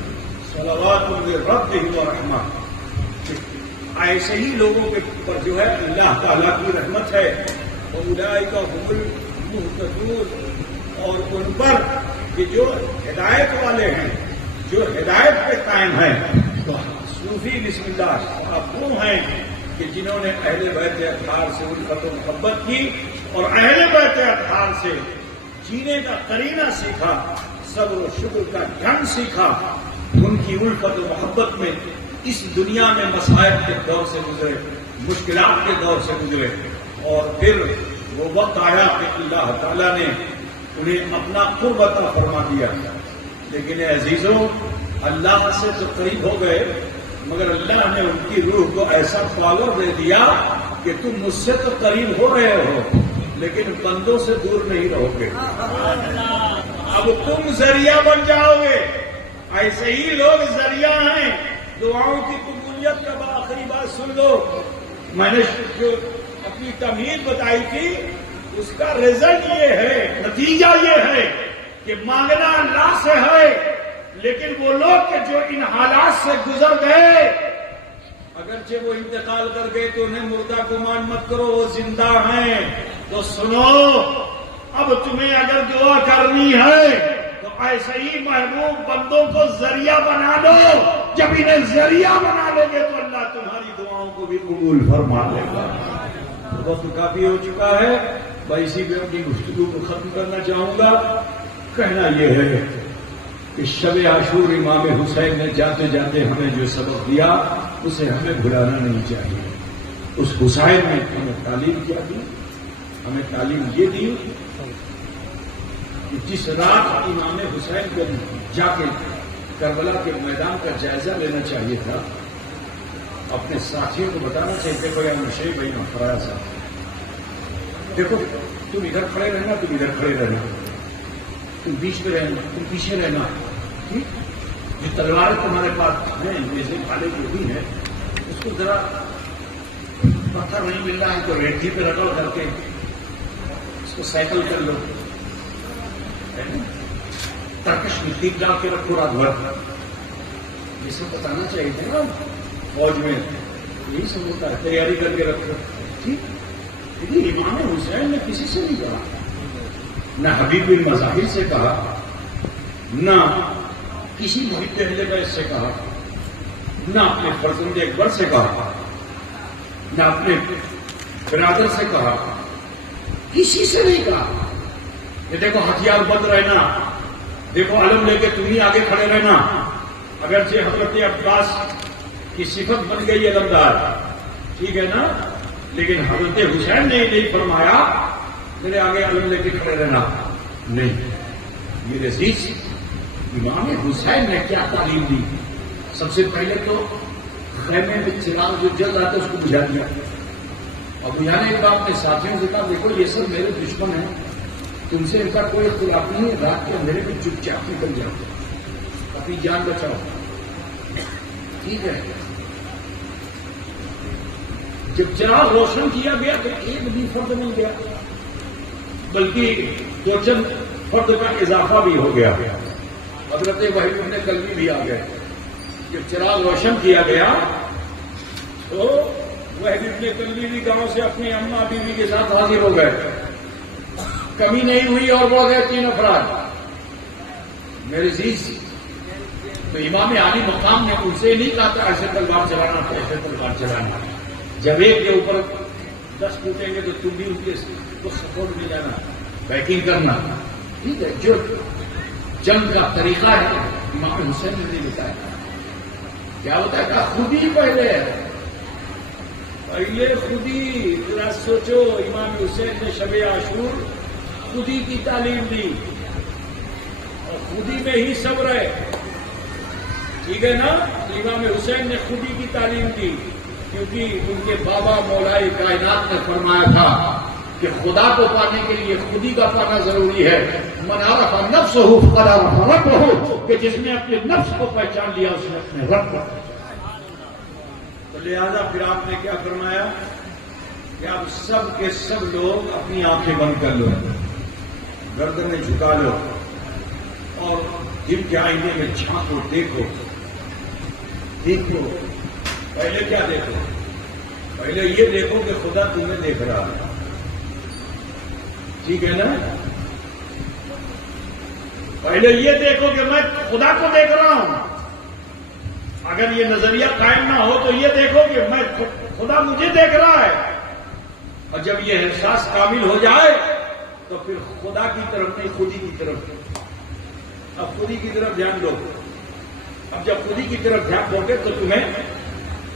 صلوات من ربہم ورحمہ، ایسے ہی لوگوں کے اوپر جو ہے اللہ تعالیٰ کی رحمت ہے، اولئک هم المہتدون، اور ان پر کہ جو ہدایت والے ہیں، جو ہدایت پہ قائم ہیں، تو صوفی بسم اللہ آپ وہ ہیں کہ جنہوں نے اہل بیت اطہار سے الفت و محبت کی اور اہل بیت اطہار سے جینے کا قرینہ سیکھا، صبر و شکر کا ڈھنگ سیکھا، ان کی الفت و محبت میں اس دنیا میں مصائب کے دور سے گزرے، مشکلات کے دور سے گزرے، اور پھر وہ وقت آیا کہ اللہ تعالیٰ نے انہیں اپنا قرب عطا فرما دیا۔ لیکن اے عزیزوں، اللہ سے تو قریب ہو گئے، مگر اللہ نے ان کی روح کو ایسا پاور دے دیا کہ تم مجھ سے تو قریب ہو رہے ہو لیکن بندوں سے دور نہیں رہو گے، اب تم ذریعہ بن جاؤ گے۔ ایسے ہی لوگ ذریعہ ہیں، دعاؤں کی قبولیت کا آخری بات سن لو، میں نے جو اپنی تمہید بتائی تھی اس کا رزلٹ یہ ہے، نتیجہ یہ ہے کہ مانگنا اللہ سے ہے، لیکن وہ لوگ کہ جو ان حالات سے گزر گئے، اگرچہ وہ انتقال کر گئے تو انہیں مردہ گمان مت کرو، وہ زندہ ہیں۔ تو سنو، اب تمہیں اگر دعا کرنی ہے تو ایسے ہی محبوب بندوں کو ذریعہ بنا لو، جب انہیں ذریعہ بنا لو گے تو اللہ تمہاری دعاؤں کو بھی قبول فرما لے گا۔ وقت کافی ہو چکا ہے، میں اسی پہ اپنی گفتگو کو ختم کرنا چاہوں گا۔ کہنا یہ ہے کہ شب عاشور امام حسین نے جاتے جاتے ہمیں جو سبق دیا اسے ہمیں بھلانا نہیں چاہیے۔ اس حسین نے ہمیں تعلیم کیا دی، ہمیں تعلیم یہ دی کہ جس رات امام حسین کو جا کے کربلا کے میدان کا جائزہ لینا چاہیے تھا، اپنے ساتھیوں کو بتانا چاہیے کہ نشے بھائی فراز صاحب دیکھو، تم ادھر کھڑے رہنا، تم ادھر کھڑے رہنا، تم بیچ میں رہنا، تم پیچھے رہنا، ٹھیک؟ جو تلوار تمہارے پاس ہے جیسے بھالے جو بھی ہے، اس کو ذرا پتھر نہیں مل رہا ہے تو ریڈھی پہ رگڑ کر کے اس کو سائیکل کر لو، ترکش مٹی ڈال کے رکھو رات بھر، یہ سب بتانا چاہیے تھا نا فوج میں، یہی سب ہوتا ہے، تیاری کر کے رکھو، ٹھیک؟ لیکن امام حسین نے کسی سے نہیں کہا، نہ حبیب بن مظاہر سے کہا، نہ کسی محب اہل بیت سے کہا، نہ اپنے فرزند اکبر سے کہا، نہ اپنے برادر سے کہا، کسی سے نہیں کہا کہ دیکھو ہتھیار بند رہنا، دیکھو علم لے کے تم ہی آگے کھڑے رہنا۔ اگرچہ حضرت عباس کی صفت بن گئی علمدار، ٹھیک ہے نا، لیکن حضرت حسین نے نہیں فرمایا میرے آگے علم لے کے کھڑے رہنا، نہیں۔ میرے عزیز، امام حسین نے کیا تعلیم دی؟ سب سے پہلے تو خیمے میں چراغ جو جل رہا تھا اس کو بجھا دیا، اور بجھانے کے بعد اپنے ساتھیوں سے کہا دیکھو یہ سب میرے دشمن ہیں، تم سے ان کا کوئی اختلاف نہیں ہے، رات کے اندھیرے میں چپ چاپ نکل جاتے، اپنی جان بچاؤ. ٹھیک ہے. جب چراغ روشن کیا گیا تو ایک بھی فرد نہیں گیا، بلکہ دو چند فرد کا اضافہ بھی ہو گیا. حضرت وحید ابن کلبی بھی آ گئے. جب چراغ روشن کیا گیا تو وحید ابن کلبی بھی گاؤں سے اپنی اماں بیوی کے ساتھ حاضر ہو گئے. کمی نہیں ہوئی اور وہ گئے 3 افراد. میرے عزیز، تو امام عالی مقام نے ان سے نہیں کہا تھا ایسے تلوار چلانا تھا، ایسے تلوار چلانا. جب ایک کے اوپر 10 ٹوٹیں گے تو تم بھی ان کے سپورٹ میں جانا، بیکنگ کرنا. ٹھیک ہے. جو جنگ کا طریقہ ہے امام حسین نے نہیں بتایا. کیا بتایا تھا؟ خود ہی پہلے خود ہی. ذرا سوچو، امام حسین نے شب عاشور خود ہی کی تعلیم دی اور خود ہی میں ہی صبر ہے. ٹھیک ہے نا. امام حسین نے خود ہی کی تعلیم دی کیونکہ ان کے بابا مولائے کائنات نے فرمایا تھا کہ خدا کو پانے کے لیے خودی کا پانا ضروری ہے. من عرف نفسہ فقد عرف ربہ، کہ جس نے اپنے نفس کو پہچان لیا اس نے اپنے رب کو پہچان. تو لہذا پھر آپ نے کیا فرمایا کہ اب سب کے سب لوگ اپنی آنکھیں بند کر لو، گردنیں جھکا لو اور دل کے آئینے میں جھانکو. دیکھو دیکھو. پہلے کیا دیکھو؟ پہلے یہ دیکھو کہ خدا تمہیں دیکھ رہا ہے. ٹھیک ہے نا. پہلے یہ دیکھو کہ میں خدا کو دیکھ رہا ہوں. اگر یہ نظریہ قائم نہ ہو تو یہ دیکھو کہ میں خدا مجھے دیکھ رہا ہے. اور جب یہ احساس کامل ہو جائے تو پھر خدا کی طرف نہیں، خودی کی طرف. اب خودی کی طرف دھیان دو. اب جب خودی کی طرف دھیان دو گے تو تمہیں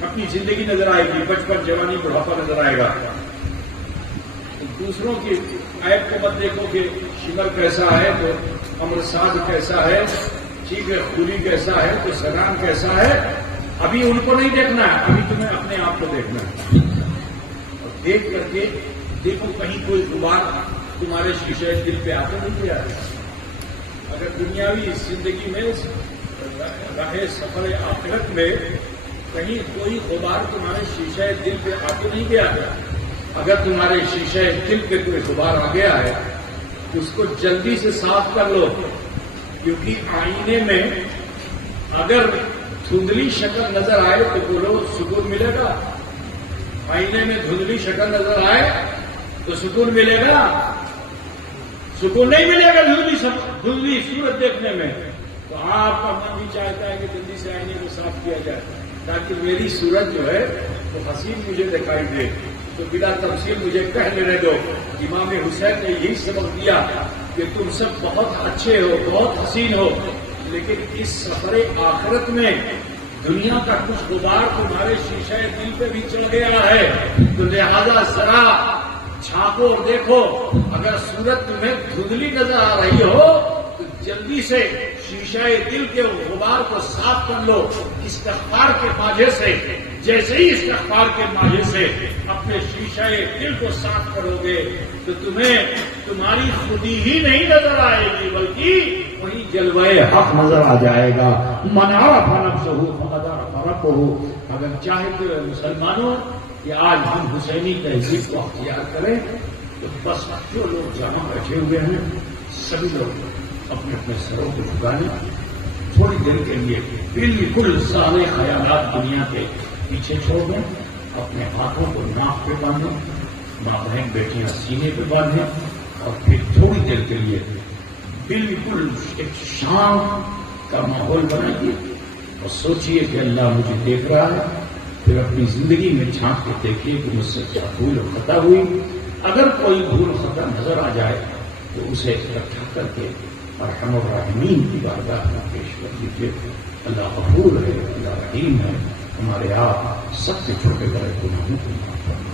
اپنی زندگی نظر آئے گی، بچپن، جوانی، بڑھاپا نظر آئے گا. دوسروں کی عیب کو مت دیکھو کہ شمر کیسا ہے تو امرساد کیسا ہے، ٹھیک ہے، خلی کیسا ہے تو سران کیسا ہے. ابھی ان کو نہیں دیکھنا ہے، ابھی تمہیں اپنے آپ کو دیکھنا ہے. اور دیکھ کر کے دیکھو کہیں کوئی غبار تمہارے شیشے دل پہ آتے نہیں کیا ہے. اگر دنیاوی زندگی میں رہے سفر آخرت میں کہیں کوئی غبار تمہارے شیشے دل پہ آتے نہیں گیا ہے، اگر تمہارے شیشے دل پہ کوئی غبار آ گیا ہے تو اس کو جلدی سے صاف کر لو. کیونکہ آئینے میں اگر دھندلی شکل نظر آئے تو بولو سکون ملے گا. آئینے میں دھندلی شکل نظر آئے تو سکون ملے گا؟ سکون نہیں ملے گا دھندلی صورت دیکھنے میں. تو آپ کا من بھی چاہتا ہے کہ جلدی سے آئینے کو صاف کیا جائے تاکہ میری صورت جو ہے وہ حسین مجھے دکھائی دے. تو بلا تفصیل مجھے کہہ لینے دو. امام حسین نے یہی سبق دیا کہ تم سب بہت اچھے ہو، بہت حسین ہو، لیکن اس سفر آخرت میں دنیا کا کچھ غبار تمہارے شیشے دل پہ بھی چل گیا ہے. تو لہذا ذرا جھانکو اور دیکھو. اگر صورت تمہیں دھندلی نظر آ رہی ہو تو جلدی سے شیشہ دل کے غبار کو صاف کر لو استغفار کے ماجھے سے. جیسے ہی استغفار کے ماجھے سے اپنے شیشہ دل کو صاف کرو گے تو تمہیں تمہاری خودی ہی نہیں نظر آئے گی بلکہ وہی جلوہ حق نظر آ جائے گا. من عرف نفسہ فقد عرف ربہ. اگر چاہے تو مسلمانوں کہ آج ہم حسینی تہذیب کو اختیار کریں تو بس جو لوگ جمع بیٹھے ہوئے ہیں سبھی لوگ اپنے اپنے سروں کو جھکانے، تھوڑی دیر کے لیے بالکل سارے خیالات دنیا کے پیچھے چھوڑ دیں. اپنے ہاتھوں کو ناک پہ باندھیں، ماں بہن بیٹیاں سینے پہ باندھیں اور پھر تھوڑی دیر کے لیے بالکل ایک شانت کا ماحول بنائیے اور سوچیے کہ اللہ مجھے دیکھ رہا ہے. پھر اپنی زندگی میں جھانک کے دیکھیے کہ مجھ سے کیا بھول اور خطا ہوئی. اگر کوئی بھول خطا نظر آ جائے تو اسے اکٹھا کر کے ارحم الراحمین کی بارگاہ میں پیش کر دیجیے. اللہ غفور ہے، اللہ رحیم ہے. ہمارے آپ سب سے چھوٹے بڑے گناہوں کو معاف فرمائے.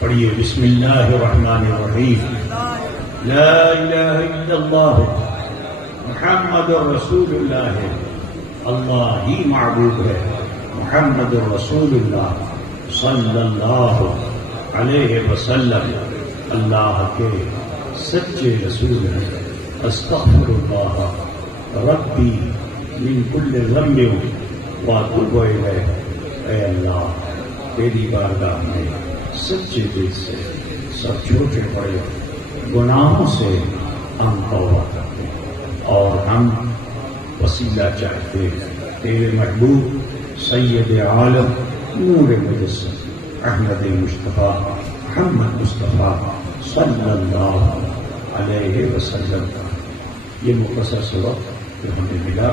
پڑھیے بسم اللہ الرحمن الرحیم. لا الہ الا اللہ محمد رسول اللہ. اللہ ہی معبود ہے، محمد رسول اللہ صلی اللہ علیہ وسلم اللہ کے سچے رسول ہیں. استغفر اللہ ربی من کل ذنب واتوب الیہ. اے اللہ تیری بارگاہ میں سچے دل سے سب چھوٹے بڑے گناہوں سے ہم توبہ کرتے اور ہم وسیلہ چاہتے تیرے محبوب سید عالم نور مجسم احمد مصطفیٰ محمد مصطفیٰ صلی اللہ علیہ وسلم کا یہ مختصر سے وقت جو ہمیں ملا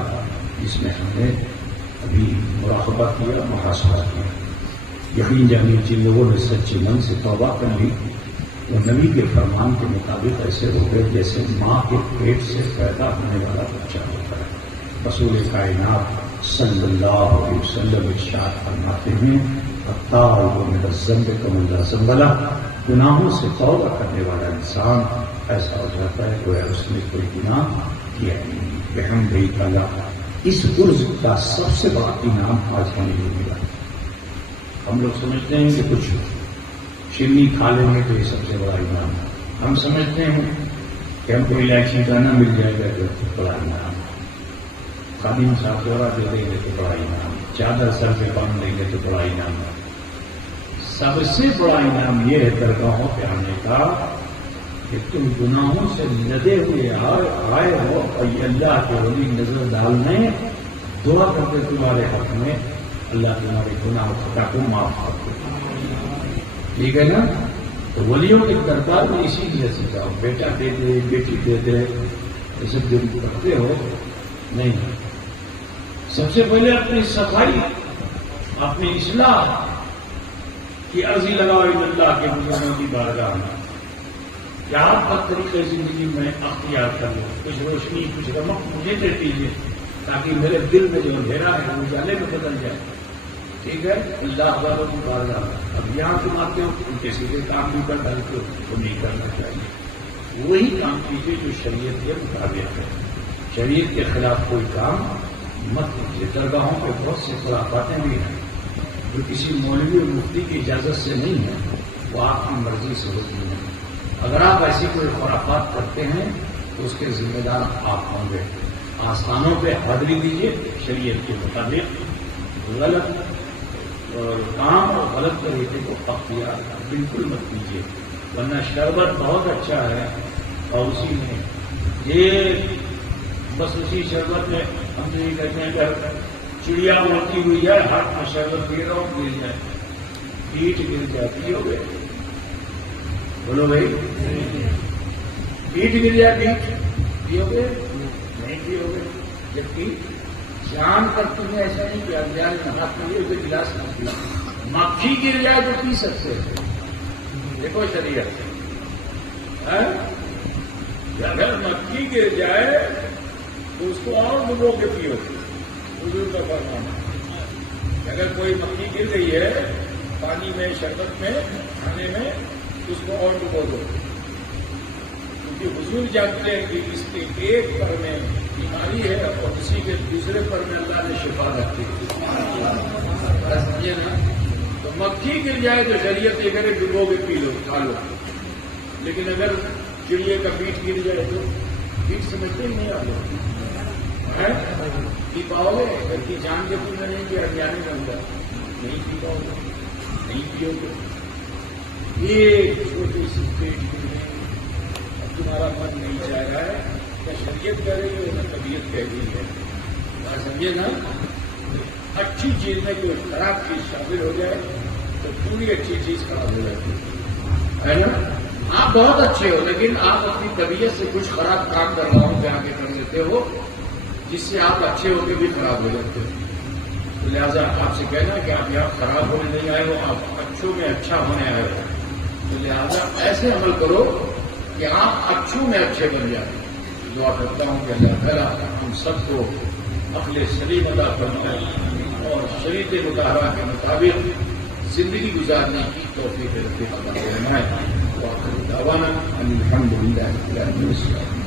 اس میں ہم نے ابھی مراقبہ کیا، محاسبہ کیا. یقین جانیے جن لوگوں نے سچے من سے توبہ کر لی وہ نبی کے فرمان کے مطابق ایسے ہو گئے جیسے ماں کے پیٹ سے پیدا ہونے والا بچہ ہوتا ہے. رسول کائنات صلی اللہ علیہ وسلم ارشاد فرماتے ہیں التائب من الذنب کمن لا ذنب لہ. گناہوں سے توبہ کرنے والا انسان ایسا ہو جاتا ہے گویا اس نے کوئی گناہ کیا نہیں. بحمدہ تعالیٰ اس عرض کا سب سے بڑا انعام آج ہمیں ملا. ہم لوگ سمجھتے ہیں کہ کچھ شیرنی کھا لیں گے تو یہ سب سے بڑا انعام ہے. ہم سمجھتے ہیں کہ ہم کو الائچی دانہ مل جائے گا تو بڑا انعام. خادم صاحب دورہ دے دیں گے تو بڑا انعام. چادر سر پہ باندھ لیں گے تو بڑا انعام. سب سے بڑا انعام یہ ہے درگاہوں پہ آنے کا کہ تم گناہوں سے لدے ہوئے آئے ہو اور یہ اللہ کے ولی نظر ڈالنے دعا کرتے تمہارے حق میں اللہ تمہارے گناہ خطا کو معاف کر دے. ٹھیک ہے نا؟ تو ولیوں کے دربار میں اسی لیے سے جاؤ. بیٹا دے دے بیٹی دے دے یہ سب جو کرتے ہو نہیں. سب سے پہلے اپنی صفائی اپنی اصلاح کی عرضی لگاؤ اللہ کے بزرگوں کی بارگاہ میں. کیا آپ طریقے زندگی میں اختیار کر لو. کچھ روشنی کچھ رمق مجھے دے دیجیے تاکہ میرے دل میں جو اندھیرا ہے وہ اجالے میں بدل جائے. ٹھیک ہے؟ اللہ والوں کی بارگاہ. اب یہاں تم آتے ہو ان کے سیدھے کام بھی کر ڈالتے ہو تو نہیں کرنا چاہیے. وہی کام کیجیے جو شریعت کے مطابق ہے. شریعت کے خلاف کوئی کام مت کیجیے. درگاہوں پہ بہت سے خلافاتیں بھی ہیں جو کسی مولوی اور مفتی کی اجازت سے نہیں ہے، وہ آپ کی مرضی سے ہوتی ہیں. اگر آپ ایسی کوئی خرافات کرتے ہیں تو اس کے ذمہ دار آپ ہوں گے. آستانوں پہ حاضری دیجیے شریعت کے مطابق. غلط کام اور غلط طریقے کو اختیار بالکل مت کیجیے ورنہ شربت بہت اچھا ہے اور اسی میں یہ بس اسی شربت میں ہم تو یہ کہتے ہیں کہ چڑیا اڑتی ہوئی ہے ہاتھ میں شربت پی رہا ہوں گر جائے پیٹ گر جاتی ہو گئے. بولو بھائی پیٹ گر جائے پیٹ پیو گے نہیں پیو گے. جبکہ جان کر تمہیں ایسا نہیں کہ انجان میں ہاتھ میں اسے گلاس نہ پیا. مکھی گر جائے تو پی سکتے ہیں. دیکھو شریعت اگر مکھی گر جائے تو اس کو اور ڈبو کے پیو. حضور کا فرمان اگر کوئی مکھی گر گئی ہے پانی میں شربت میں کھانے میں اس کو اور ڈبو دو. کیونکہ حضور جانتے ہیں کہ اس کے ایک پر میں بیماری ہے اور کسی کے دوسرے پر میں اللہ نے شفا رکھی ہے. تو مکھی گر جائے تو شریعت یہ کرے ڈبو کے پی لو کھا لو. لیکن اگر چڑیے کا پیٹ گر جائے تو پیٹ سمجھتے ہی نہیں آ پی پاؤ گے. گھر کی جان کے تم نے نہیں کہ انجانے میں اندر نہیں پی پاؤ گے نہیں پیو گے. یہ چھوٹی سی پیٹ اب تمہارا من نہیں چاہ رہا ہے کہ شریعت کہہ رہی ہے نہ طبیعت کہہ رہی ہے. سمجھے نا؟ اچھی چیز میں کوئی خراب چیز شامل ہو جائے تو پوری اچھی چیز خراب ہو جاتی ہے نا. آپ بہت اچھے ہو لیکن آپ اپنی طبیعت سے کچھ خراب کام کر رہا ہوں پہ آگے کر لیتے ہو جس سے آپ اچھے ہو کے بھی خراب ہو جاتے ہو. لہٰذا آپ سے کہنا کہ آپ یہاں خراب ہونے نہیں آئے ہو آپ اچھوں میں اچھا ہونے آئے ہو. تو لہٰذا ایسے عمل کرو کہ آپ اچھوں میں اچھے بن جائیں. دعا کرتا ہوں کہ اللہ تعالیٰ ہم سب کو عقل سلیم عطا فرمائے اور شریعت مطالعہ کے مطابق زندگی گزارنے کی توفیق عطا فرمائے. وآخر دعوانا ان الحمد للہ رب العالمین.